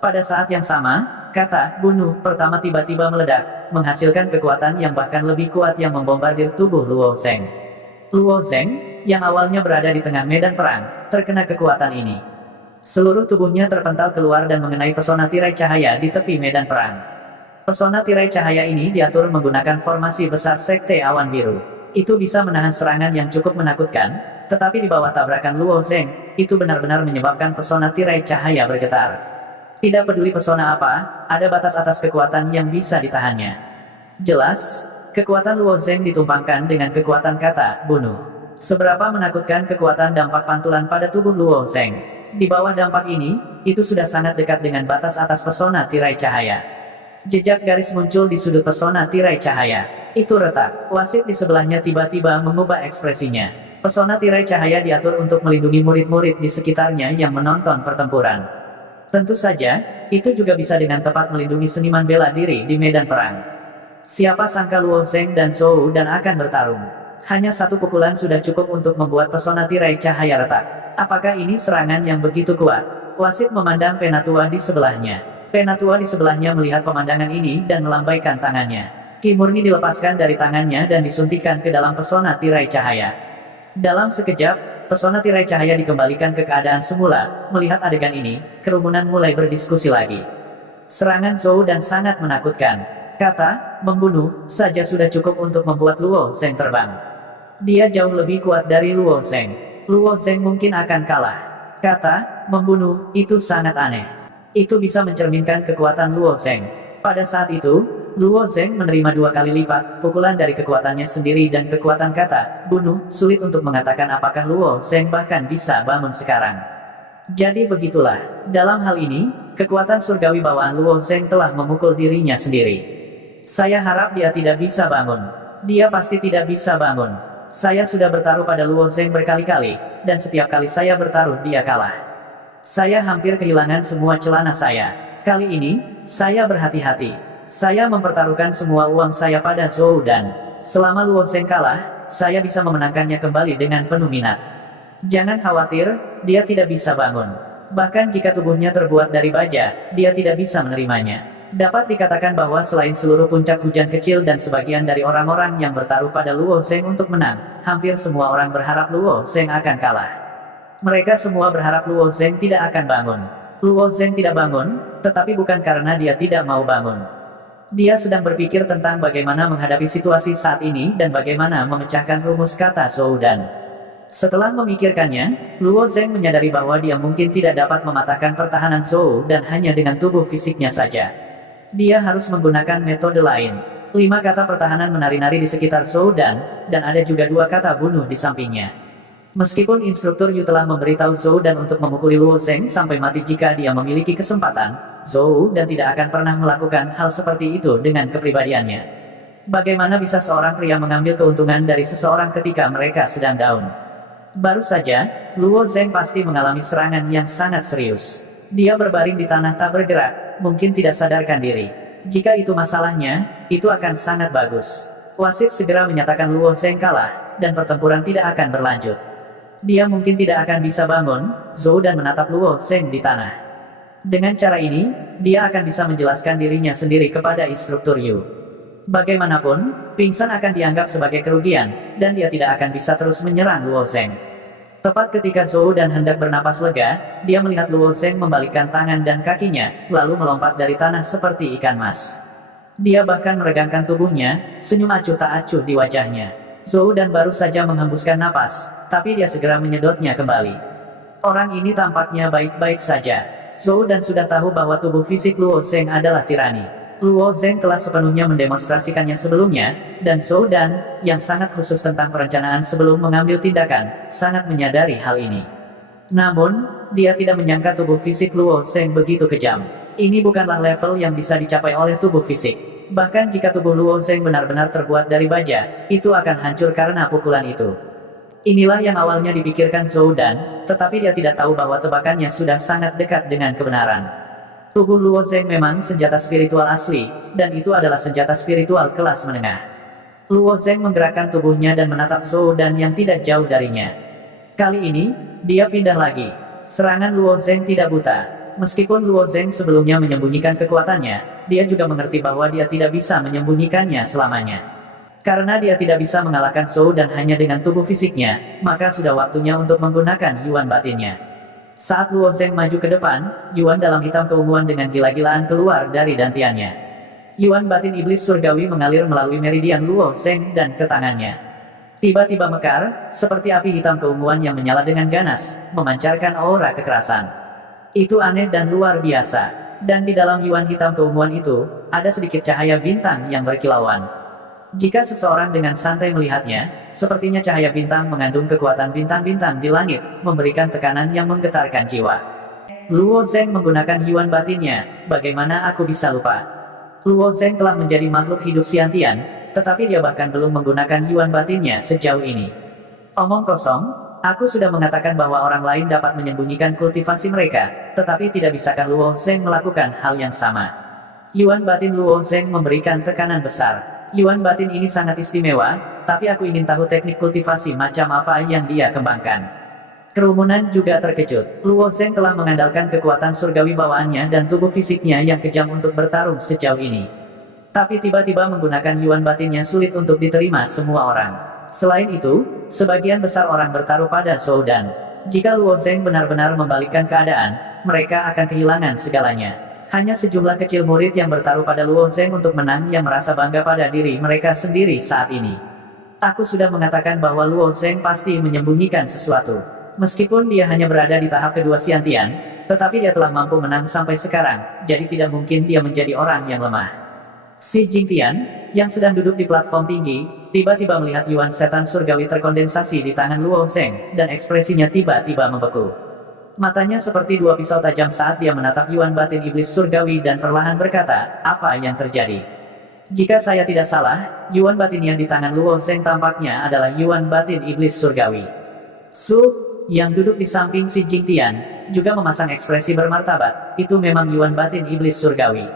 Pada saat yang sama, kata, bunuh, pertama tiba-tiba meledak, menghasilkan kekuatan yang bahkan lebih kuat yang membombardir tubuh Luo Zheng. Luo Zheng, yang awalnya berada di tengah medan perang, terkena kekuatan ini. Seluruh tubuhnya terpental keluar dan mengenai pesona tirai cahaya di tepi medan perang. Pesona tirai cahaya ini diatur menggunakan formasi besar Sekte Awan Biru. Itu bisa menahan serangan yang cukup menakutkan, tetapi di bawah tabrakan Luo Zheng, itu benar-benar menyebabkan pesona tirai cahaya bergetar. Tidak peduli pesona apa, ada batas atas kekuatan yang bisa ditahannya. Jelas, kekuatan Luo Zheng ditumpangkan dengan kekuatan kata, bunuh. Seberapa menakutkan kekuatan dampak pantulan pada tubuh Luo Zheng. Di bawah dampak ini, itu sudah sangat dekat dengan batas atas pesona tirai cahaya. Jejak garis muncul di sudut pesona tirai cahaya. Itu retak. Wasit di sebelahnya tiba-tiba mengubah ekspresinya. Pesona tirai cahaya diatur untuk melindungi murid-murid di sekitarnya yang menonton pertempuran. Tentu saja, itu juga bisa dengan tepat melindungi seniman bela diri di medan perang. Siapa sangka Luo Zheng dan Zhou Dan akan bertarung. Hanya 1 pukulan sudah cukup untuk membuat pesona tirai cahaya retak. Apakah ini serangan yang begitu kuat? Wasit memandang Penatua di sebelahnya. Penatua di sebelahnya melihat pemandangan ini dan melambaikan tangannya. Ki murni dilepaskan dari tangannya dan disuntikkan ke dalam pesona tirai cahaya. Dalam sekejap, pesona tirai cahaya dikembalikan ke keadaan semula. Melihat adegan ini, kerumunan mulai berdiskusi lagi. Serangan Zhou Dan sangat menakutkan. Kata, membunuh, saja sudah cukup untuk membuat Luo Zheng terbang. Dia jauh lebih kuat dari Luo Zheng. Luo Zheng mungkin akan kalah. Kata, membunuh, itu sangat aneh. Itu bisa mencerminkan kekuatan Luo Zheng. Pada saat itu, Luo Zheng menerima 2 kali lipat pukulan dari kekuatannya sendiri dan kekuatan kata, bunuh, sulit untuk mengatakan apakah Luo Zheng bahkan bisa bangun sekarang. Jadi begitulah, dalam hal ini, kekuatan surgawi bawaan Luo Zheng telah memukul dirinya sendiri. Saya harap dia tidak bisa bangun. Dia pasti tidak bisa bangun. Saya sudah bertaruh pada Luo Zheng berkali-kali, dan setiap kali saya bertaruh dia kalah. Saya hampir kehilangan semua celana saya. Kali ini, saya berhati-hati. Saya mempertaruhkan semua uang saya pada Zhou Dan. Selama Luo Zheng kalah, saya bisa memenangkannya kembali dengan penuh minat. Jangan khawatir, dia tidak bisa bangun. Bahkan jika tubuhnya terbuat dari baja, dia tidak bisa menerimanya. Dapat dikatakan bahwa selain seluruh puncak hujan kecil dan sebagian dari orang-orang yang bertaruh pada Luo Zheng untuk menang, hampir semua orang berharap Luo Zheng akan kalah. Mereka semua berharap Luo Zheng tidak akan bangun. Luo Zheng tidak bangun, tetapi bukan karena dia tidak mau bangun. Dia sedang berpikir tentang bagaimana menghadapi situasi saat ini dan bagaimana memecahkan rumus kata Zhou Dan. Setelah memikirkannya, Luo Zheng menyadari bahwa dia mungkin tidak dapat mematahkan pertahanan Zhou Dan hanya dengan tubuh fisiknya saja. Dia harus menggunakan metode lain. 5 kata pertahanan menari-nari di sekitar Zhou Dan ada juga 2 kata bunuh di sampingnya. Meskipun instruktur Yu telah memberitahu Zhou Dan untuk memukuli Luo Zheng sampai mati jika dia memiliki kesempatan, Zhou Dan tidak akan pernah melakukan hal seperti itu dengan kepribadiannya. Bagaimana bisa seorang pria mengambil keuntungan dari seseorang ketika mereka sedang down? Baru saja, Luo Zheng pasti mengalami serangan yang sangat serius. Dia berbaring di tanah tak bergerak, mungkin tidak sadarkan diri. Jika itu masalahnya, itu akan sangat bagus. Wasit segera menyatakan Luo Zheng kalah, dan pertempuran tidak akan berlanjut. Dia mungkin tidak akan bisa bangun, Zhou dan menatap Luo Zheng di tanah. Dengan cara ini, dia akan bisa menjelaskan dirinya sendiri kepada instruktur Yu. Bagaimanapun, pingsan akan dianggap sebagai kerugian, dan dia tidak akan bisa terus menyerang Luo Zheng. Tepat ketika Zhou dan hendak bernapas lega, dia melihat Luo Zheng membalikkan tangan dan kakinya, lalu melompat dari tanah seperti ikan mas. Dia bahkan meregangkan tubuhnya, senyum acuh tak acuh di wajahnya. Zhou dan baru saja menghembuskan napas, tapi dia segera menyedotnya kembali. Orang ini tampaknya baik-baik saja. Zhou dan sudah tahu bahwa tubuh fisik Luo Zheng adalah tirani. Luo Zheng telah sepenuhnya mendemonstrasikannya sebelumnya, dan Zhou dan, yang sangat khusus tentang perencanaan sebelum mengambil tindakan, sangat menyadari hal ini. Namun, dia tidak menyangka tubuh fisik Luo Zheng begitu kejam. Ini bukanlah level yang bisa dicapai oleh tubuh fisik. Bahkan jika tubuh Luo Zheng benar-benar terbuat dari baja, itu akan hancur karena pukulan itu. Inilah yang awalnya dipikirkan Zhou dan, tetapi dia tidak tahu bahwa tebakannya sudah sangat dekat dengan kebenaran. Tubuh Luo Zheng memang senjata spiritual asli, dan itu adalah senjata spiritual kelas menengah. Luo Zheng menggerakkan tubuhnya dan menatap Zhou dan yang tidak jauh darinya. Kali ini, dia pindah lagi. Serangan Luo Zheng tidak buta. Meskipun Luo Zheng sebelumnya menyembunyikan kekuatannya, dia juga mengerti bahwa dia tidak bisa menyembunyikannya selamanya. Karena dia tidak bisa mengalahkan Zhou dan hanya dengan tubuh fisiknya, maka sudah waktunya untuk menggunakan Yuan batinnya. Saat Luo Zheng maju ke depan, Yuan dalam hitam keunguan dengan gila-gilaan keluar dari dantiannya. Yuan batin iblis surgawi mengalir melalui meridian Luo Zheng dan ke tangannya. Tiba-tiba mekar, seperti api hitam keunguan yang menyala dengan ganas, memancarkan aura kekerasan. Itu aneh dan luar biasa. Dan di dalam Yuan hitam keunguan itu, ada sedikit cahaya bintang yang berkilauan. Jika seseorang dengan santai melihatnya, sepertinya cahaya bintang mengandung kekuatan bintang-bintang di langit, memberikan tekanan yang menggetarkan jiwa. Luo Zheng menggunakan Yuan batinnya, bagaimana aku bisa lupa? Luo Zheng telah menjadi makhluk hidup Xiantian, tetapi dia bahkan belum menggunakan Yuan batinnya sejauh ini. Omong kosong, aku sudah mengatakan bahwa orang lain dapat menyembunyikan kultivasi mereka, tetapi tidak bisakah Luo Zheng melakukan hal yang sama? Yuan batin Luo Zheng memberikan tekanan besar. Yuan batin ini sangat istimewa, tapi aku ingin tahu teknik kultivasi macam apa yang dia kembangkan. Kerumunan juga terkejut. Luo Zheng telah mengandalkan kekuatan surgawi bawaannya dan tubuh fisiknya yang kejam untuk bertarung sejauh ini. Tapi tiba-tiba menggunakan Yuan batinnya sulit untuk diterima semua orang. Selain itu, sebagian besar orang bertaruh pada Zhou dan. Jika Luo Zheng benar-benar membalikkan keadaan, mereka akan kehilangan segalanya. Hanya sejumlah kecil murid yang bertaruh pada Luo Zheng untuk menang yang merasa bangga pada diri mereka sendiri saat ini. Aku sudah mengatakan bahwa Luo Zheng pasti menyembunyikan sesuatu. Meskipun dia hanya berada di tahap kedua Xiantian, tetapi dia telah mampu menang sampai sekarang, jadi tidak mungkin dia menjadi orang yang lemah. Si Jingtian, yang sedang duduk di platform tinggi, tiba-tiba melihat Yuan setan surgawi terkondensasi di tangan Luo Zheng, dan ekspresinya tiba-tiba membeku. Matanya seperti dua pisau tajam saat dia menatap Yuan batin iblis surgawi dan perlahan berkata, apa yang terjadi? Jika saya tidak salah, Yuan batin yang di tangan Luo Zheng tampaknya adalah Yuan batin iblis surgawi. Su, yang duduk di samping si Jingtian, juga memasang ekspresi bermartabat, itu memang Yuan batin iblis surgawi.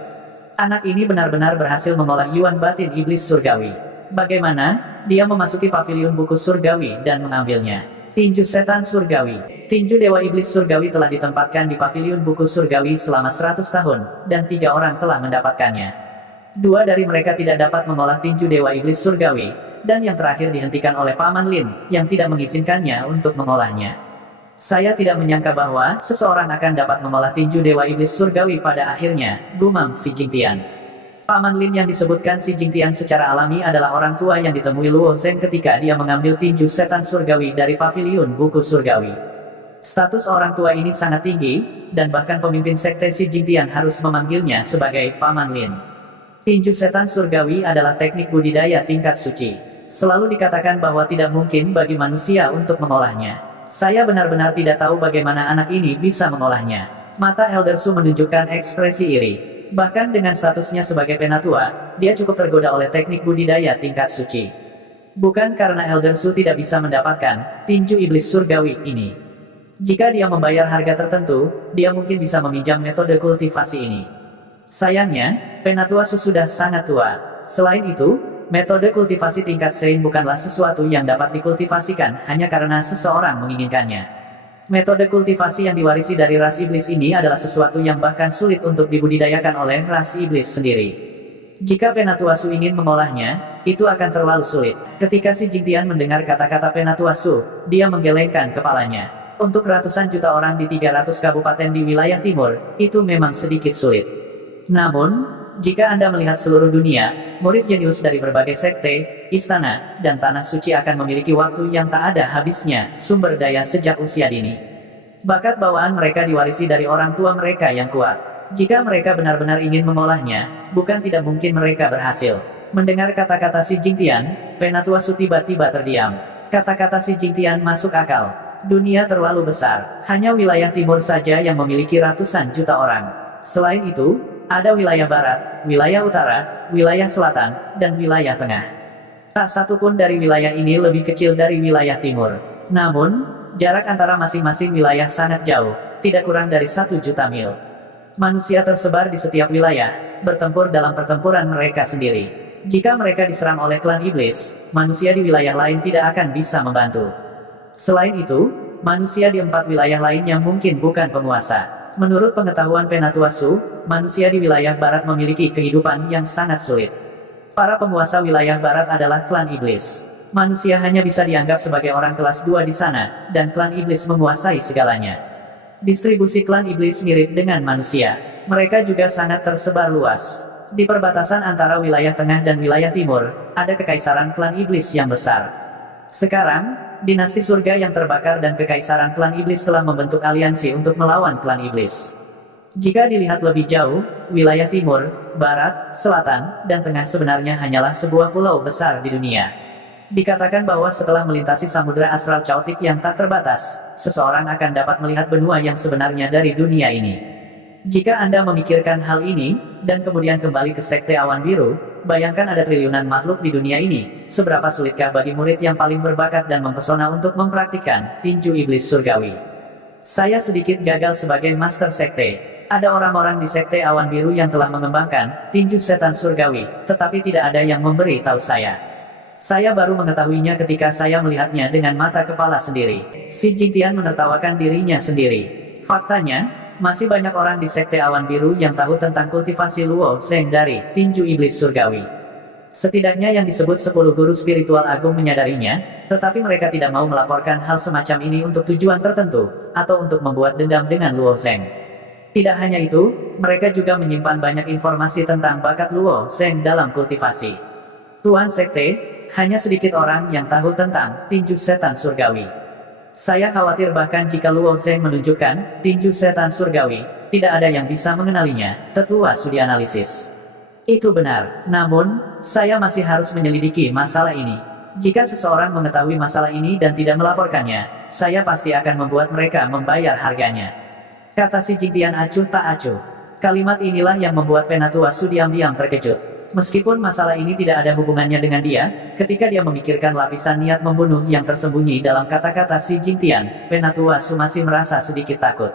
Anak ini benar-benar berhasil mengolah Yuan batin iblis surgawi. Bagaimana? Dia memasuki pavilion buku surgawi dan mengambilnya. Tinju setan surgawi. Tinju dewa iblis surgawi telah ditempatkan di pavilion buku surgawi selama 100 tahun, dan 3 orang telah mendapatkannya. 2 dari mereka tidak dapat mengolah tinju dewa iblis surgawi, dan yang terakhir dihentikan oleh Paman Lin, yang tidak mengizinkannya untuk mengolahnya. Saya tidak menyangka bahwa seseorang akan dapat mengolah tinju dewa iblis surgawi pada akhirnya, gumam si Jingtian. Paman Lin yang disebutkan si Jingtian secara alami adalah orang tua yang ditemui Luo Zheng ketika dia mengambil tinju setan surgawi dari pavilion buku surgawi. Status orang tua ini sangat tinggi, dan bahkan pemimpin sekte si Jingtian harus memanggilnya sebagai Paman Lin. Tinju setan surgawi adalah teknik budidaya tingkat suci. Selalu dikatakan bahwa tidak mungkin bagi manusia untuk mengolahnya. Saya benar-benar tidak tahu bagaimana anak ini bisa mengolahnya. Mata Elder Su menunjukkan ekspresi iri. Bahkan dengan statusnya sebagai penatua, dia cukup tergoda oleh teknik budidaya tingkat suci. Bukan karena Elder Su tidak bisa mendapatkan tinju iblis surgawi ini. Jika dia membayar harga tertentu, dia mungkin bisa meminjam metode kultivasi ini. Sayangnya, Penatua Su sudah sangat tua. Selain itu, metode kultivasi tingkat Sein bukanlah sesuatu yang dapat dikultivasikan hanya karena seseorang menginginkannya. Metode kultivasi yang diwarisi dari ras iblis ini adalah sesuatu yang bahkan sulit untuk dibudidayakan oleh ras iblis sendiri. Jika Penatua Su ingin mengolahnya, itu akan terlalu sulit. Ketika Si Jingtian mendengar kata-kata Penatua Su, dia menggelengkan kepalanya. Untuk ratusan juta orang di 300 kabupaten di wilayah timur, itu memang sedikit sulit. Namun, jika Anda melihat seluruh dunia, murid jenius dari berbagai sekte, istana, dan tanah suci akan memiliki waktu yang tak ada habisnya, sumber daya sejak usia dini. Bakat bawaan mereka diwarisi dari orang tua mereka yang kuat. Jika mereka benar-benar ingin mengolahnya, bukan tidak mungkin mereka berhasil. Mendengar kata-kata Si Jingtian, Penatua Su tiba-tiba terdiam. Kata-kata Si Jingtian masuk akal. Dunia terlalu besar, hanya wilayah timur saja yang memiliki ratusan juta orang. Selain itu, ada wilayah barat, wilayah utara, wilayah selatan, dan wilayah tengah. Tak satu pun dari wilayah ini lebih kecil dari wilayah timur. Namun, jarak antara masing-masing wilayah sangat jauh, tidak kurang dari 1 juta mil. Manusia tersebar di setiap wilayah, bertempur dalam pertempuran mereka sendiri. Jika mereka diserang oleh klan iblis, manusia di wilayah lain tidak akan bisa membantu. Selain itu, manusia di 4 wilayah lainnya mungkin bukan penguasa. Menurut pengetahuan Penatua Su, manusia di wilayah barat memiliki kehidupan yang sangat sulit. Para penguasa wilayah barat adalah klan iblis. Manusia hanya bisa dianggap sebagai orang kelas 2 di sana, dan klan iblis menguasai segalanya. Distribusi klan iblis mirip dengan manusia. Mereka juga sangat tersebar luas. Di perbatasan antara wilayah tengah dan wilayah timur, ada kekaisaran klan iblis yang besar. Sekarang, dinasti surga yang terbakar dan kekaisaran klan iblis telah membentuk aliansi untuk melawan klan iblis. Jika dilihat lebih jauh, wilayah timur, barat, selatan, dan tengah sebenarnya hanyalah sebuah pulau besar di dunia. Dikatakan bahwa setelah melintasi samudera astral chaotic yang tak terbatas, seseorang akan dapat melihat benua yang sebenarnya dari dunia ini. Jika Anda memikirkan hal ini, dan kemudian kembali ke Sekte Awan Biru, bayangkan ada triliunan makhluk di dunia ini, seberapa sulitkah bagi murid yang paling berbakat dan mempesona untuk mempraktikkan tinju iblis surgawi. Saya sedikit gagal sebagai master sekte. Ada orang-orang di Sekte Awan Biru yang telah mengembangkan tinju setan surgawi, tetapi tidak ada yang memberi tahu saya. Saya baru mengetahuinya ketika saya melihatnya dengan mata kepala sendiri. Si Jingtian menertawakan dirinya sendiri. Faktanya, masih banyak orang di Sekte Awan Biru yang tahu tentang kultivasi Luo Zeng dari tinju iblis surgawi. Setidaknya yang disebut 10 guru spiritual agung menyadarinya, tetapi mereka tidak mau melaporkan hal semacam ini untuk tujuan tertentu, atau untuk membuat dendam dengan Luo Zeng. Tidak hanya itu, mereka juga menyimpan banyak informasi tentang bakat Luo Zeng dalam kultivasi. Tuan Sekte, hanya sedikit orang yang tahu tentang tinju setan surgawi. Saya khawatir bahkan jika Luo Zeng menunjukkan tinju setan surgawi, tidak ada yang bisa mengenalinya, Tetua Studi Analisis. Itu benar, namun, saya masih harus menyelidiki masalah ini. Jika seseorang mengetahui masalah ini dan tidak melaporkannya, saya pasti akan membuat mereka membayar harganya. Kata Si Jingtian acuh tak acuh. Kalimat inilah yang membuat Penatua Su diam-diam terkejut. Meskipun masalah ini tidak ada hubungannya dengan dia, ketika dia memikirkan lapisan niat membunuh yang tersembunyi dalam kata-kata Si Jingtian, Penatua Su masih merasa sedikit takut.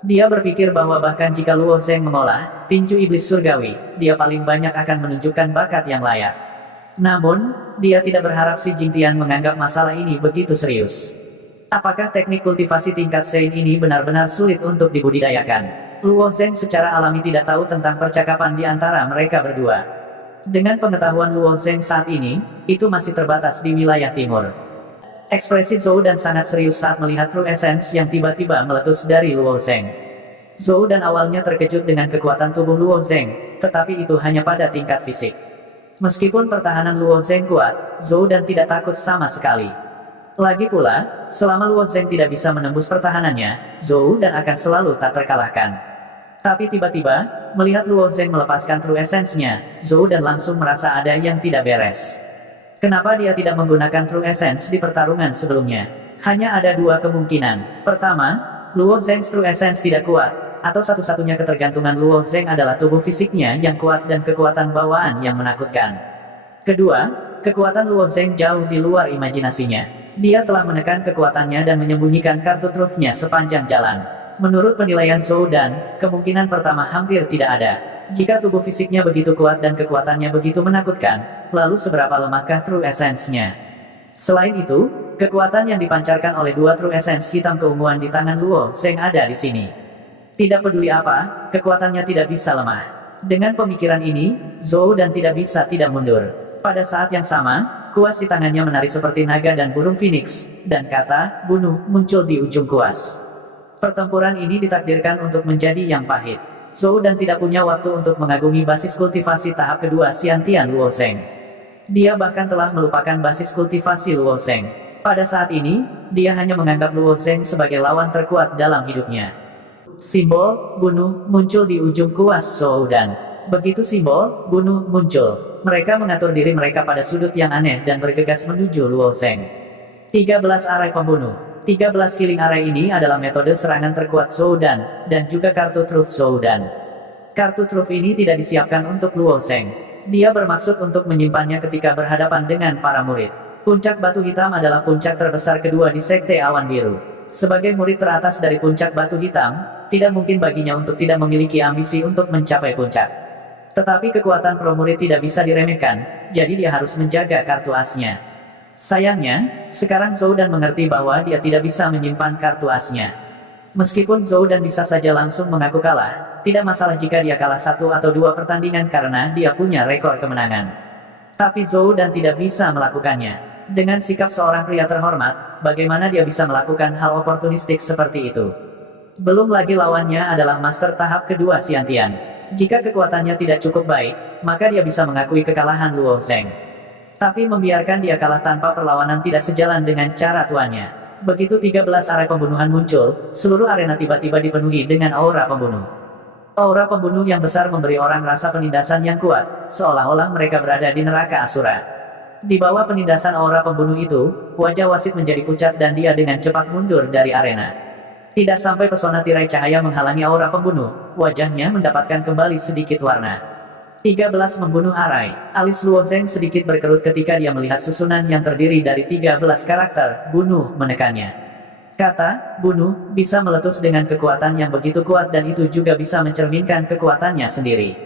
Dia berpikir bahwa bahkan jika Luo Zeng mengolah tinju iblis surgawi, dia paling banyak akan menunjukkan bakat yang layak. Namun, dia tidak berharap Si Jingtian menganggap masalah ini begitu serius. Apakah teknik kultivasi tingkat Sein ini benar-benar sulit untuk dibudidayakan? Luo Zeng secara alami tidak tahu tentang percakapan di antara mereka berdua. Dengan pengetahuan Luo Zeng saat ini, itu masih terbatas di wilayah timur. Ekspresi Zhou dan sangat serius saat melihat True Essence yang tiba-tiba meletus dari Luo Zeng. Zhou dan awalnya terkejut dengan kekuatan tubuh Luo Zeng, tetapi itu hanya pada tingkat fisik. Meskipun pertahanan Luo Zeng kuat, Zhou dan tidak takut sama sekali. Lagi pula, selama Luo Zeng tidak bisa menembus pertahanannya, Zhou dan akan selalu tak terkalahkan. Tapi tiba-tiba, melihat Luo Zeng melepaskan True Essence-nya, Zhou dan langsung merasa ada yang tidak beres. Kenapa dia tidak menggunakan True Essence di pertarungan sebelumnya? Hanya ada dua kemungkinan. Pertama, Luo Zeng's True Essence tidak kuat, atau satu-satunya ketergantungan Luo Zeng adalah tubuh fisiknya yang kuat dan kekuatan bawaan yang menakutkan. Kedua, kekuatan Luo Zeng jauh di luar imajinasinya. Dia telah menekan kekuatannya dan menyembunyikan kartu truf-nya sepanjang jalan. Menurut penilaian Zhou dan, kemungkinan pertama hampir tidak ada. Jika tubuh fisiknya begitu kuat dan kekuatannya begitu menakutkan, lalu seberapa lemahkah True Essence-nya? Selain itu, kekuatan yang dipancarkan oleh dua True Essence hitam keunguan di tangan Luo Zeng ada di sini. Tidak peduli apa, kekuatannya tidak bisa lemah. Dengan pemikiran ini, Zhou Dan tidak bisa tidak mundur. Pada saat yang sama, kuas di tangannya menari seperti naga dan burung phoenix, dan kata, bunuh, muncul di ujung kuas. Pertempuran ini ditakdirkan untuk menjadi yang pahit. Zhou Dan tidak punya waktu untuk mengagumi basis kultivasi tahap kedua Xiantian Luo Zeng. Dia bahkan telah melupakan basis kultivasi Luo Zeng. Pada saat ini, dia hanya menganggap Luo Zeng sebagai lawan terkuat dalam hidupnya. Simbol, bunuh, muncul di ujung kuas Zhou Dan. Begitu simbol, bunuh, muncul. Mereka mengatur diri mereka pada sudut yang aneh dan bergegas menuju Luo Zeng. 13 arai pembunuh. 13 killing array ini adalah metode serangan terkuat Zhou Dan, dan juga kartu truf Zhou Dan. Kartu truf ini tidak disiapkan untuk Luo Zeng. Dia bermaksud untuk menyimpannya ketika berhadapan dengan para murid. Puncak batu hitam adalah puncak terbesar kedua di Sekte Awan Biru. Sebagai murid teratas dari puncak batu hitam, tidak mungkin baginya untuk tidak memiliki ambisi untuk mencapai puncak. Tetapi kekuatan pro murid tidak bisa diremehkan, jadi dia harus menjaga kartu asnya. Sayangnya, sekarang Zhou Dan mengerti bahwa dia tidak bisa menyimpan kartu asnya. Meskipun Zhou Dan bisa saja langsung mengaku kalah, tidak masalah jika dia kalah 1 atau 2 pertandingan karena dia punya rekor kemenangan. Tapi Zhou Dan tidak bisa melakukannya. Dengan sikap seorang pria terhormat, bagaimana dia bisa melakukan hal oportunistik seperti itu? Belum lagi lawannya adalah master tahap kedua Xiantian. Jika kekuatannya tidak cukup baik, maka dia bisa mengakui kekalahan Luo Zeng. Tapi membiarkan dia kalah tanpa perlawanan tidak sejalan dengan cara tuannya. Begitu 13 area pembunuhan muncul, seluruh arena tiba-tiba dipenuhi dengan aura pembunuh. Aura pembunuh yang besar memberi orang rasa penindasan yang kuat, seolah-olah mereka berada di neraka Asura. Di bawah penindasan aura pembunuh itu, wajah wasit menjadi pucat dan dia dengan cepat mundur dari arena. Tidak sampai pesona tirai cahaya menghalangi aura pembunuh, wajahnya mendapatkan kembali sedikit warna. 13 membunuh arai. Alis Luo Zeng sedikit berkerut ketika dia melihat susunan yang terdiri dari 13 karakter, bunuh menekannya. Kata, bunuh, bisa meletus dengan kekuatan yang begitu kuat dan itu juga bisa mencerminkan kekuatannya sendiri.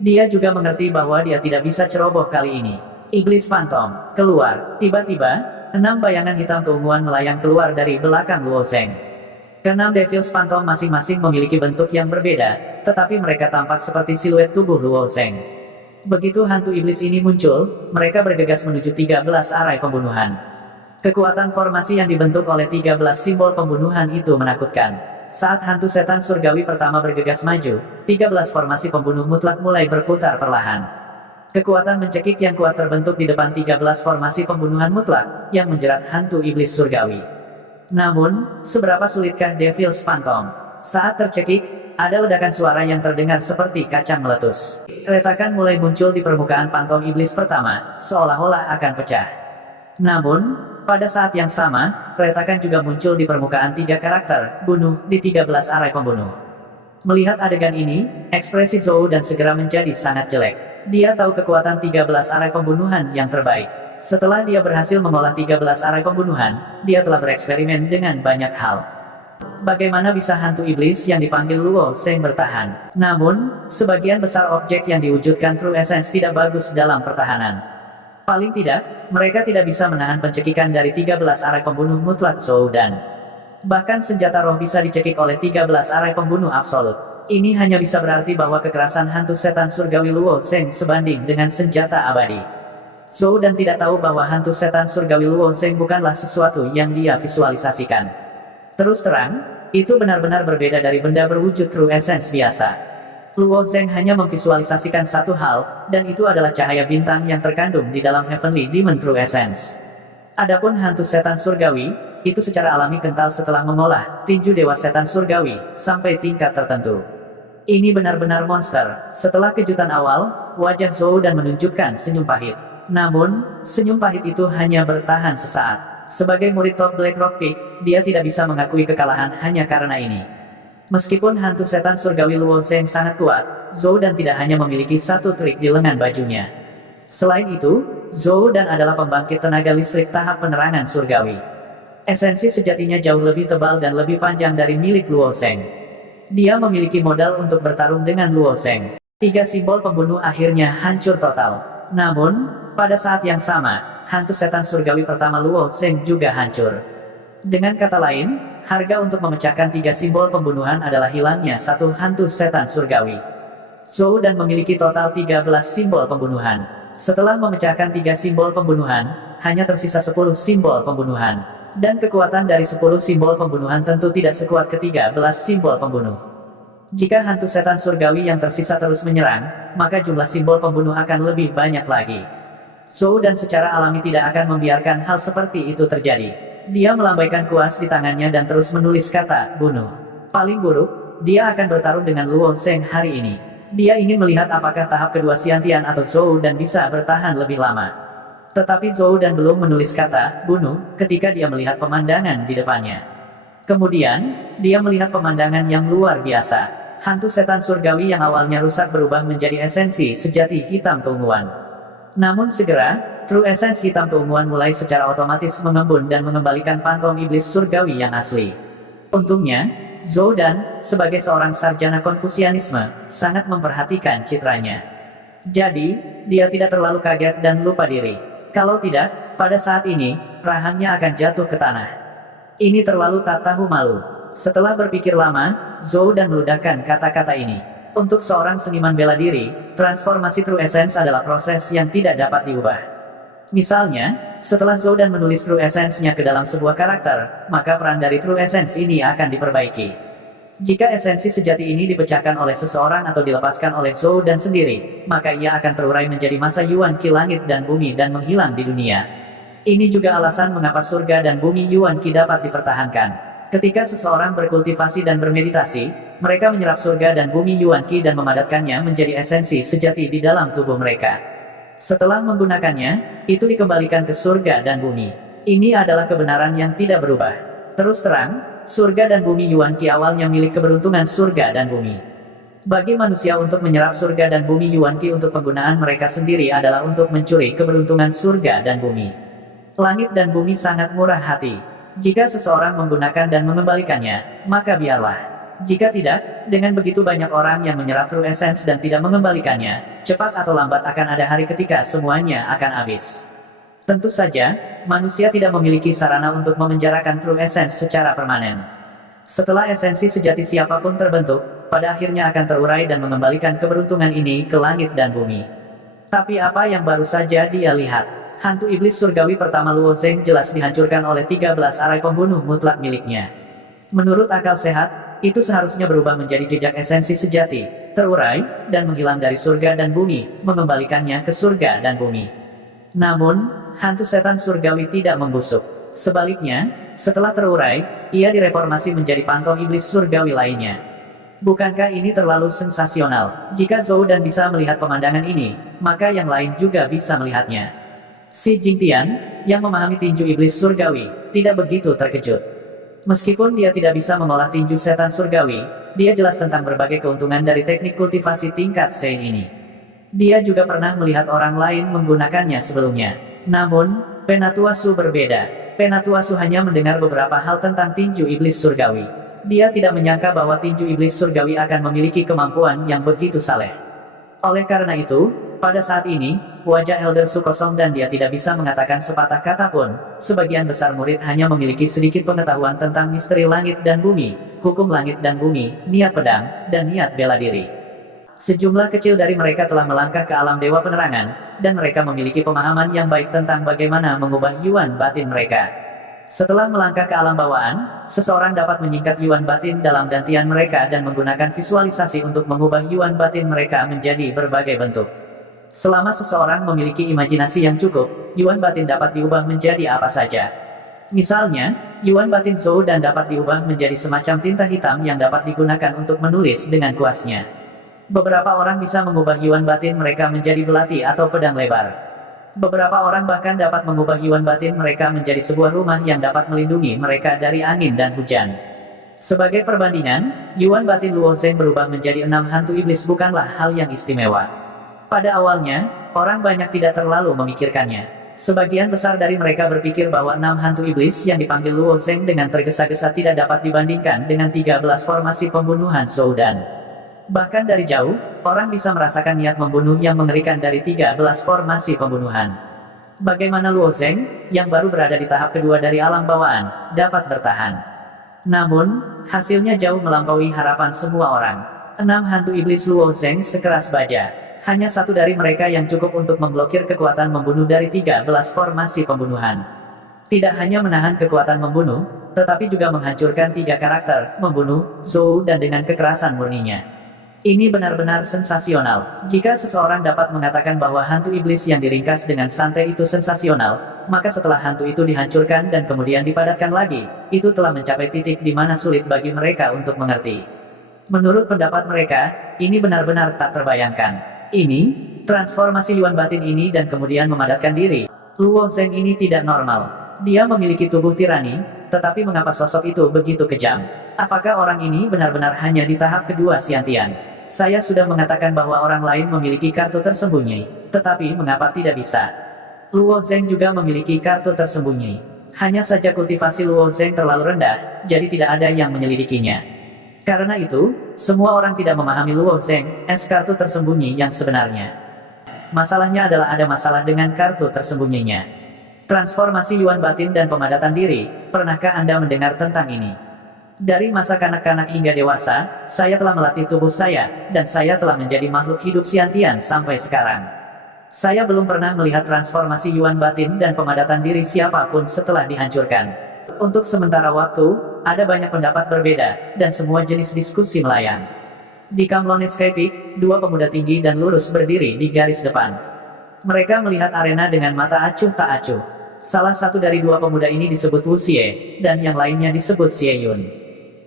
Dia juga mengerti bahwa dia tidak bisa ceroboh kali ini. Iblis Phantom, keluar. Tiba-tiba, 6 bayangan hitam keunguan melayang keluar dari belakang Luo Zeng. Keenam Devil's Phantom masing-masing memiliki bentuk yang berbeda, tetapi mereka tampak seperti siluet tubuh Luo Zeng. Begitu hantu iblis ini muncul, mereka bergegas menuju 13 arai pembunuhan. Kekuatan formasi yang dibentuk oleh 13 simbol pembunuhan itu menakutkan. Saat hantu setan surgawi pertama bergegas maju, 13 formasi pembunuh mutlak mulai berputar perlahan. Kekuatan mencekik yang kuat terbentuk di depan 13 formasi pembunuhan mutlak, yang menjerat hantu iblis surgawi. Namun, seberapa sulitkah Devil's Phantom? Saat tercekik, ada ledakan suara yang terdengar seperti kacang meletus. Retakan mulai muncul di permukaan pantom iblis pertama, seolah-olah akan pecah. Namun, pada saat yang sama, retakan juga muncul di permukaan 3 karakter, bunuh, di 13 arai pembunuh. Melihat adegan ini, ekspresi Zhou Dan segera menjadi sangat jelek. Dia tahu kekuatan 13 arai pembunuhan yang terbaik. Setelah dia berhasil mengolah 13 arai pembunuhan, dia telah bereksperimen dengan banyak hal. Bagaimana bisa hantu iblis yang dipanggil Luo Zeng bertahan? Namun, sebagian besar objek yang diwujudkan True Essence tidak bagus dalam pertahanan. Paling tidak, mereka tidak bisa menahan pencekikan dari 13 arai pembunuh mutlak Zhou Dan. Bahkan senjata roh bisa dicekik oleh 13 arai pembunuh absolut. Ini hanya bisa berarti bahwa kekerasan hantu setan surgawi Luo Zeng sebanding dengan senjata abadi. Zhou Dan tidak tahu bahwa hantu setan surgawi Luo Zeng bukanlah sesuatu yang dia visualisasikan. Terus terang, itu benar-benar berbeda dari benda berwujud True Essence biasa. Luo Zeng hanya memvisualisasikan satu hal, dan itu adalah cahaya bintang yang terkandung di dalam Heavenly Demon True Essence. Adapun hantu setan surgawi, itu secara alami kental setelah mengolah tinju dewa setan surgawi sampai tingkat tertentu. Ini benar-benar monster. Setelah kejutan awal, wajah Zhou Dan menunjukkan senyum pahit. Namun, senyum pahit itu hanya bertahan sesaat. Sebagai murid top Black Rock Peak, dia tidak bisa mengakui kekalahan hanya karena ini. Meskipun hantu setan surgawi Luo Zeng sangat kuat, Zhou Dan tidak hanya memiliki satu trik di lengan bajunya. Selain itu, Zhou Dan adalah pembangkit tenaga listrik tahap penerangan surgawi. Esensi sejatinya jauh lebih tebal dan lebih panjang dari milik Luo Zeng. Dia memiliki modal untuk bertarung dengan Luo Zeng. Tiga simbol pembunuh akhirnya hancur total. Namun, pada saat yang sama, hantu setan surgawi pertama Luo Zeng juga hancur. Dengan kata lain, harga untuk memecahkan tiga simbol pembunuhan adalah hilangnya satu hantu setan surgawi. Zhou Dan memiliki total 13 simbol pembunuhan. Setelah memecahkan tiga simbol pembunuhan, hanya tersisa 10 simbol pembunuhan. Dan kekuatan dari 10 simbol pembunuhan tentu tidak sekuat ke-13 simbol pembunuh. Jika hantu setan surgawi yang tersisa terus menyerang, maka jumlah simbol pembunuh akan lebih banyak lagi. Zhou Dan secara alami tidak akan membiarkan hal seperti itu terjadi. Dia melambaikan kuas di tangannya dan terus menulis kata, bunuh. Paling buruk, dia akan bertarung dengan Luo Zeng hari ini. Dia ingin melihat apakah tahap kedua Xiantian atau Zhou Dan bisa bertahan lebih lama. Tetapi Zhou Dan belum menulis kata, bunuh, ketika dia melihat pemandangan di depannya. Kemudian, dia melihat pemandangan yang luar biasa. Hantu setan surgawi yang awalnya rusak berubah menjadi esensi sejati hitam keunguan. Namun segera, True Essence hitam keunguan mulai secara otomatis mengembun dan mengembalikan pantom iblis surgawi yang asli. Untungnya, Zhou Dan, sebagai seorang sarjana Konfusianisme, sangat memperhatikan citranya. Jadi, dia tidak terlalu kaget dan lupa diri. Kalau tidak, pada saat ini, rahangnya akan jatuh ke tanah. Ini terlalu tak tahu malu. Setelah berpikir lama, Zhou Dan meludahkan kata-kata ini. Untuk seorang seniman bela diri, transformasi True Essence adalah proses yang tidak dapat diubah. Misalnya, setelah Zhou Dan menulis True Essence-nya ke dalam sebuah karakter, maka peran dari True Essence ini akan diperbaiki. Jika esensi sejati ini dipecahkan oleh seseorang atau dilepaskan oleh Zhou Dan sendiri, maka ia akan terurai menjadi masa Yuan Qi langit dan bumi dan menghilang di dunia. Ini juga alasan mengapa surga dan bumi Yuan Qi dapat dipertahankan. Ketika seseorang berkultivasi dan bermeditasi, mereka menyerap surga dan bumi Yuan Qi dan memadatkannya menjadi esensi sejati di dalam tubuh mereka. Setelah menggunakannya, itu dikembalikan ke surga dan bumi. Ini adalah kebenaran yang tidak berubah. Terus terang, surga dan bumi Yuan Qi awalnya milik keberuntungan surga dan bumi. Bagi manusia untuk menyerap surga dan bumi Yuan Qi untuk penggunaan mereka sendiri adalah untuk mencuri keberuntungan surga dan bumi. Langit dan bumi sangat murah hati. Jika seseorang menggunakan dan mengembalikannya, maka biarlah. Jika tidak, dengan begitu banyak orang yang menyerap True Essence dan tidak mengembalikannya, cepat atau lambat akan ada hari ketika semuanya akan habis. Tentu saja, manusia tidak memiliki sarana untuk memenjarakan True Essence secara permanen. Setelah esensi sejati siapapun terbentuk, pada akhirnya akan terurai dan mengembalikan keberuntungan ini ke langit dan bumi. Tapi apa yang baru saja dia lihat? Hantu iblis surgawi pertama Luo Zeng jelas dihancurkan oleh 13 arai pembunuh mutlak miliknya. Menurut akal sehat, itu seharusnya berubah menjadi jejak esensi sejati, terurai, dan menghilang dari surga dan bumi, mengembalikannya ke surga dan bumi. Namun, hantu setan surgawi tidak membusuk. Sebaliknya, setelah terurai, ia direformasi menjadi pantom iblis surgawi lainnya. Bukankah ini terlalu sensasional? Jika Zhou Dan bisa melihat pemandangan ini, maka yang lain juga bisa melihatnya. Si Jingtian, yang memahami tinju iblis surgawi, tidak begitu terkejut. Meskipun dia tidak bisa mengolah tinju setan surgawi, dia jelas tentang berbagai keuntungan dari teknik kultivasi tingkat Sein ini. Dia juga pernah melihat orang lain menggunakannya sebelumnya. Namun, Penatuasu berbeda. Penatuasu hanya mendengar beberapa hal tentang tinju iblis surgawi. Dia tidak menyangka bahwa tinju iblis surgawi akan memiliki kemampuan yang begitu saleh. Oleh karena itu, pada saat ini, wajah Elder Su kosong dan dia tidak bisa mengatakan sepatah kata pun. Sebagian besar murid hanya memiliki sedikit pengetahuan tentang misteri langit dan bumi, hukum langit dan bumi, niat pedang, dan niat bela diri. Sejumlah kecil dari mereka telah melangkah ke alam dewa penerangan, dan mereka memiliki pemahaman yang baik tentang bagaimana mengubah yuan batin mereka. Setelah melangkah ke alam bawaan, seseorang dapat menyingkat yuan batin dalam dantian mereka dan menggunakan visualisasi untuk mengubah yuan batin mereka menjadi berbagai bentuk. Selama seseorang memiliki imajinasi yang cukup, yuan batin dapat diubah menjadi apa saja. Misalnya, yuan batin Zhou Dan dapat diubah menjadi semacam tinta hitam yang dapat digunakan untuk menulis dengan kuasnya. Beberapa orang bisa mengubah yuan batin mereka menjadi belati atau pedang lebar. Beberapa orang bahkan dapat mengubah yuan batin mereka menjadi sebuah rumah yang dapat melindungi mereka dari angin dan hujan. Sebagai perbandingan, yuan batin Luo Zeng berubah menjadi 6 hantu iblis bukanlah hal yang istimewa. Pada awalnya, orang banyak tidak terlalu memikirkannya. Sebagian besar dari mereka berpikir bahwa 6 hantu iblis yang dipanggil Luo Zeng dengan tergesa-gesa tidak dapat dibandingkan dengan 13 formasi pembunuhan Zhou Dan. Bahkan dari jauh, orang bisa merasakan niat membunuh yang mengerikan dari 13 formasi pembunuhan. Bagaimana Luo Zheng, yang baru berada di tahap kedua dari alam bawaan, dapat bertahan? Namun, hasilnya jauh melampaui harapan semua orang. 6 hantu iblis Luo Zheng sekeras baja. Hanya satu dari mereka yang cukup untuk memblokir kekuatan membunuh dari 13 formasi pembunuhan. Tidak hanya menahan kekuatan membunuh, tetapi juga menghancurkan 3 karakter, membunuh, Zhou dan dengan kekerasan murninya. Ini benar-benar sensasional. Jika seseorang dapat mengatakan bahwa hantu iblis yang diringkas dengan santai itu sensasional, maka setelah hantu itu dihancurkan dan kemudian dipadatkan lagi, itu telah mencapai titik di mana sulit bagi mereka untuk mengerti. Menurut pendapat mereka, ini benar-benar tak terbayangkan. Ini, transformasi Yuan batin ini dan kemudian memadatkan diri. Luo Zheng ini tidak normal. Dia memiliki tubuh tirani, tetapi mengapa sosok itu begitu kejam? Apakah orang ini benar-benar hanya di tahap kedua Xiantian? Saya sudah mengatakan bahwa orang lain memiliki kartu tersembunyi, tetapi mengapa tidak bisa? Luo Zheng juga memiliki kartu tersembunyi. Hanya saja kultivasi Luo Zheng terlalu rendah, jadi tidak ada yang menyelidikinya. Karena itu, semua orang tidak memahami Luo Zheng, kartu tersembunyi yang sebenarnya. Masalahnya adalah ada masalah dengan kartu tersembunyinya. Transformasi Yuan batin dan pemadatan diri, pernahkah Anda mendengar tentang ini? Dari masa kanak-kanak hingga dewasa, saya telah melatih tubuh saya, dan saya telah menjadi makhluk hidup Xiantian sampai sekarang. Saya belum pernah melihat transformasi Yuan batin dan pemadatan diri siapapun setelah dihancurkan. Untuk sementara waktu, ada banyak pendapat berbeda, dan semua jenis diskusi melayang. Di Camp Lone Sky Peak, 2 pemuda tinggi dan lurus berdiri di garis depan. Mereka melihat arena dengan mata acuh tak acuh. Salah satu dari 2 pemuda ini disebut Wu Xie, dan yang lainnya disebut Xie Yun.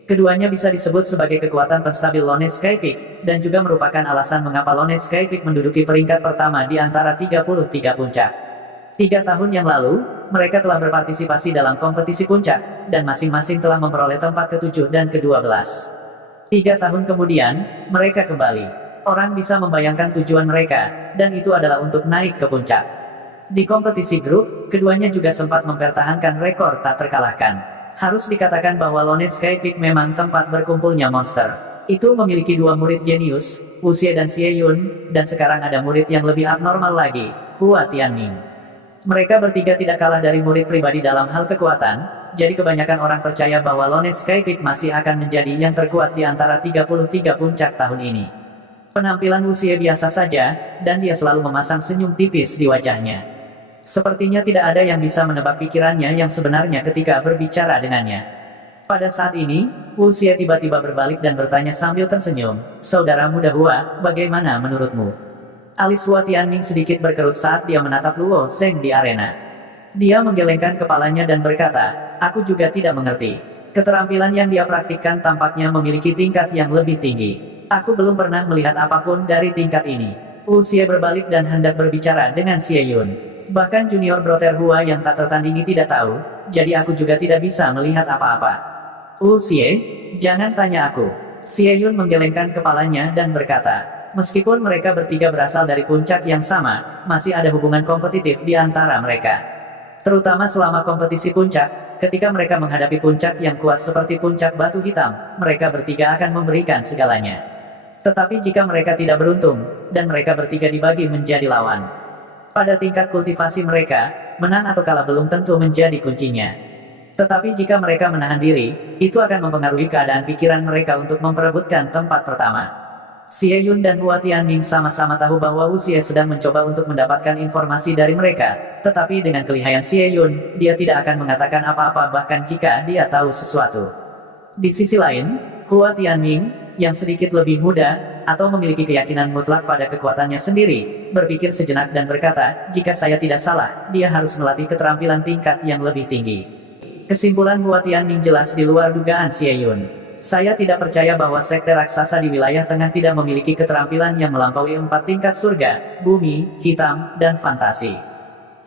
Keduanya bisa disebut sebagai kekuatan penstabil Lone Sky Peak, dan juga merupakan alasan mengapa Lone Sky Peak menduduki peringkat pertama di antara 33 puncak. 3 tahun yang lalu, mereka telah berpartisipasi dalam kompetisi puncak, dan masing-masing telah memperoleh tempat ke-7 dan ke-12. 3 tahun kemudian, mereka kembali. Orang bisa membayangkan tujuan mereka, dan itu adalah untuk naik ke puncak. Di kompetisi grup, keduanya juga sempat mempertahankan rekor tak terkalahkan. Harus dikatakan bahwa Lone Sky Peak memang tempat berkumpulnya monster. Itu memiliki 2 murid jenius, Wu Xie dan Xie Yun, dan sekarang ada murid yang lebih abnormal lagi, Hua Tianming. Mereka bertiga tidak kalah dari murid pribadi dalam hal kekuatan, jadi kebanyakan orang percaya bahwa Lone Sky Peak masih akan menjadi yang terkuat di antara 33 puncak tahun ini. Penampilan Wu Xie biasa saja, dan dia selalu memasang senyum tipis di wajahnya. Sepertinya tidak ada yang bisa menebak pikirannya yang sebenarnya ketika berbicara dengannya. Pada saat ini, Wu Xie tiba-tiba berbalik dan bertanya sambil tersenyum, "Saudara muda Hua, bagaimana menurutmu?" Alis Hua Tianming sedikit berkerut saat dia menatap Luo Zheng di arena. Dia menggelengkan kepalanya dan berkata, "Aku juga tidak mengerti. Keterampilan yang dia praktikkan tampaknya memiliki tingkat yang lebih tinggi. Aku belum pernah melihat apapun dari tingkat ini." Wu Xie berbalik dan hendak berbicara dengan Xie Yun. Bahkan junior brother Hua yang tak tertandingi tidak tahu, jadi aku juga tidak bisa melihat apa-apa. Wu Xie, jangan tanya aku. Xie Yun menggelengkan kepalanya dan berkata, meskipun mereka bertiga berasal dari puncak yang sama, masih ada hubungan kompetitif di antara mereka. Terutama selama kompetisi puncak, ketika mereka menghadapi puncak yang kuat seperti puncak batu hitam, mereka bertiga akan memberikan segalanya. Tetapi jika mereka tidak beruntung, dan mereka bertiga dibagi menjadi lawan. Pada tingkat kultivasi mereka, menang atau kalah belum tentu menjadi kuncinya. Tetapi jika mereka menahan diri, itu akan mempengaruhi keadaan pikiran mereka untuk memperebutkan tempat pertama. Xie Yun dan Hua Tianming sama-sama tahu bahwa Wu Xie sedang mencoba untuk mendapatkan informasi dari mereka, tetapi dengan kelihayan Xie Yun, dia tidak akan mengatakan apa-apa bahkan jika dia tahu sesuatu. Di sisi lain, Hua Tianming, yang sedikit lebih muda, atau memiliki keyakinan mutlak pada kekuatannya sendiri, berpikir sejenak dan berkata, jika saya tidak salah, dia harus melatih keterampilan tingkat yang lebih tinggi. Kesimpulan Hua Tianming jelas di luar dugaan Xie Yun. Saya tidak percaya bahwa sekte raksasa di wilayah tengah tidak memiliki keterampilan yang melampaui 4 tingkat surga, bumi, hitam, dan fantasi.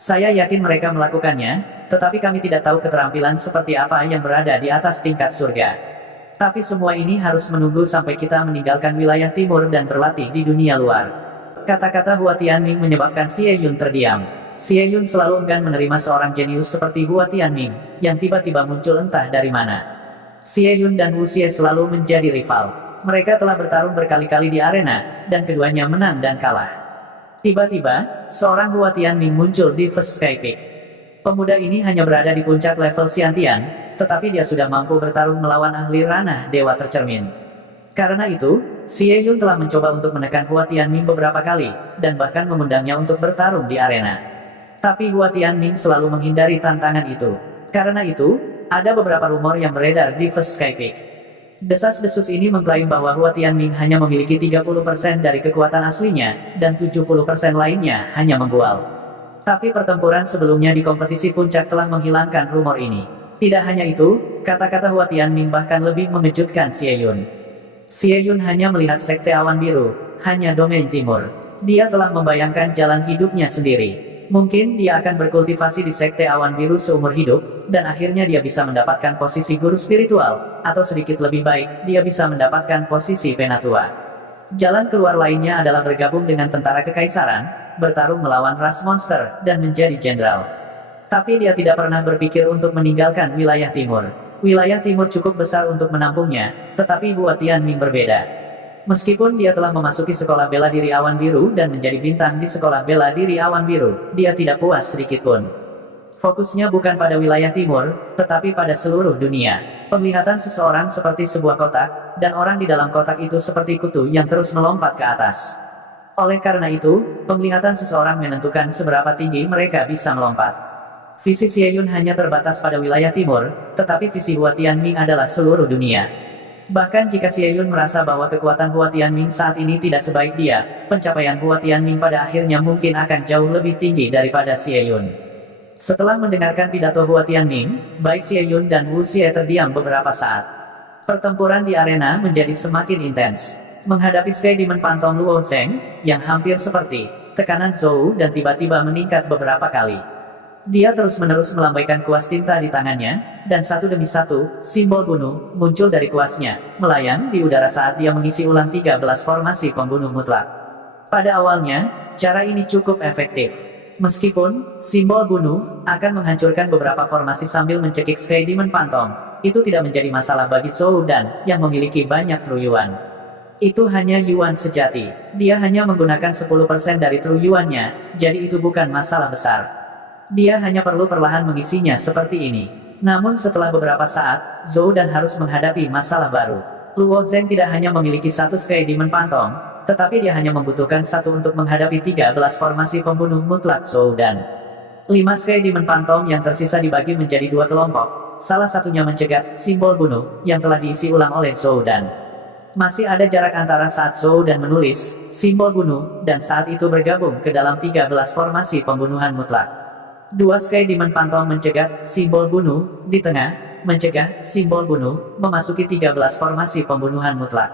Saya yakin mereka melakukannya, tetapi kami tidak tahu keterampilan seperti apa yang berada di atas tingkat surga. Tapi semua ini harus menunggu sampai kita meninggalkan wilayah timur dan berlatih di dunia luar. Kata-kata Hua Tianming menyebabkan Xie Yun terdiam. Xie Yun selalu enggan menerima seorang jenius seperti Hua Tianming, yang tiba-tiba muncul entah dari mana. Xie Yun dan Wu Xie selalu menjadi rival. Mereka telah bertarung berkali-kali di arena, dan keduanya menang dan kalah. Tiba-tiba, seorang Hua Tianming muncul di First Sky Peak. Pemuda ini hanya berada di puncak level Xiantian, tetapi dia sudah mampu bertarung melawan ahli ranah Dewa Tercermin. Karena itu, Xie Yun telah mencoba untuk menekan Hua Tianming beberapa kali, dan bahkan mengundangnya untuk bertarung di arena. Tapi Hua Tianming selalu menghindari tantangan itu. Karena itu, ada beberapa rumor yang beredar di First Sky Peak. Desas-desus ini mengklaim bahwa Hua Tianming hanya memiliki 30% dari kekuatan aslinya, dan 70% lainnya hanya membual. Tapi pertempuran sebelumnya di kompetisi puncak telah menghilangkan rumor ini. Tidak hanya itu, kata-kata Hua Tianming bahkan lebih mengejutkan Xie Yun. Xie Yun hanya melihat Sekte Awan Biru, hanya domain timur. Dia telah membayangkan jalan hidupnya sendiri. Mungkin dia akan berkultivasi di Sekte Awan Biru seumur hidup, dan akhirnya dia bisa mendapatkan posisi guru spiritual, atau sedikit lebih baik, dia bisa mendapatkan posisi penatua. Jalan keluar lainnya adalah bergabung dengan tentara kekaisaran, bertarung melawan ras monster, dan menjadi jenderal. Tapi dia tidak pernah berpikir untuk meninggalkan wilayah timur. Wilayah timur cukup besar untuk menampungnya, tetapi Hua Tianming berbeda. Meskipun dia telah memasuki sekolah bela diri Awan Biru dan menjadi bintang di sekolah bela diri Awan Biru, dia tidak puas sedikitpun. Fokusnya bukan pada wilayah timur, tetapi pada seluruh dunia. Penglihatan seseorang seperti sebuah kotak, dan orang di dalam kotak itu seperti kutu yang terus melompat ke atas. Oleh karena itu, penglihatan seseorang menentukan seberapa tinggi mereka bisa melompat. Visi Xie Yun hanya terbatas pada wilayah timur, tetapi visi Hua Tianming adalah seluruh dunia. Bahkan jika Xie Yun merasa bahwa kekuatan Hua Tianming saat ini tidak sebaik dia, pencapaian Hua Tianming pada akhirnya mungkin akan jauh lebih tinggi daripada Xie Yun. Setelah mendengarkan pidato Hua Tianming, baik Xie Yun dan Wu Xie terdiam beberapa saat. Pertempuran di arena menjadi semakin intens. Menghadapi Sky Demon Phantom Luo Zheng, yang hampir seperti tekanan Zhou dan tiba-tiba meningkat beberapa kali. Dia terus-menerus melambaikan kuas tinta di tangannya, dan satu demi satu, simbol bunuh, muncul dari kuasnya, melayang di udara saat dia mengisi ulang 13 formasi pembunuh mutlak. Pada awalnya, cara ini cukup efektif. Meskipun, simbol bunuh, akan menghancurkan beberapa formasi sambil mencekik Sky Demon Phantom, itu tidak menjadi masalah bagi Zhou Dan, yang memiliki banyak True Yuan. Itu hanya Yuan sejati. Dia hanya menggunakan 10% dari True Yuan-nya, jadi itu bukan masalah besar. Dia hanya perlu perlahan mengisinya seperti ini. Namun setelah beberapa saat, Zhou Dan harus menghadapi masalah baru. Luo Zheng tidak hanya memiliki satu Sky Demon Phantom, tetapi dia hanya membutuhkan satu untuk menghadapi 13 formasi pembunuh mutlak Zhou Dan. 5 Sky Demon Phantom yang tersisa dibagi menjadi 2 kelompok, salah satunya mencegat simbol bunuh yang telah diisi ulang oleh Zhou Dan. Masih ada jarak antara saat Zhou Dan menulis simbol bunuh dan saat itu bergabung ke dalam 13 formasi pembunuhan mutlak. 2 Sky Demon Phantom mencegat simbol bunuh di tengah, mencegah simbol bunuh memasuki 13 formasi pembunuhan mutlak.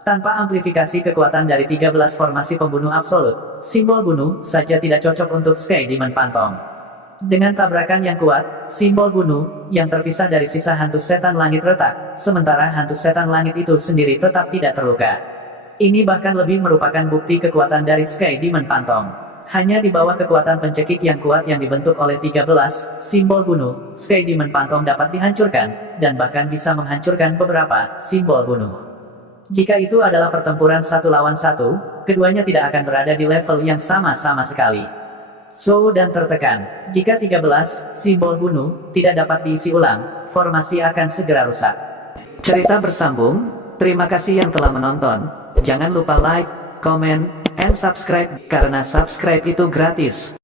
Tanpa amplifikasi kekuatan dari 13 formasi pembunuh absolut, simbol bunuh saja tidak cocok untuk Sky Demon Phantom. Dengan tabrakan yang kuat, simbol bunuh yang terpisah dari sisa hantu setan langit retak, sementara hantu setan langit itu sendiri tetap tidak terluka. Ini bahkan lebih merupakan bukti kekuatan dari Sky Demon Phantom. Hanya di bawah kekuatan pencekik yang kuat yang dibentuk oleh 13 simbol bunuh, Sky Demon Phantom dapat dihancurkan, dan bahkan bisa menghancurkan beberapa simbol bunuh. Jika itu adalah pertempuran 1 lawan 1, keduanya tidak akan berada di level yang sama-sama sekali. Zhou Dan tertekan. Jika 13 simbol bunuh tidak dapat diisi ulang, formasi akan segera rusak. Cerita bersambung. Terima kasih yang telah menonton. Jangan lupa like, comment, and subscribe, karena subscribe itu gratis.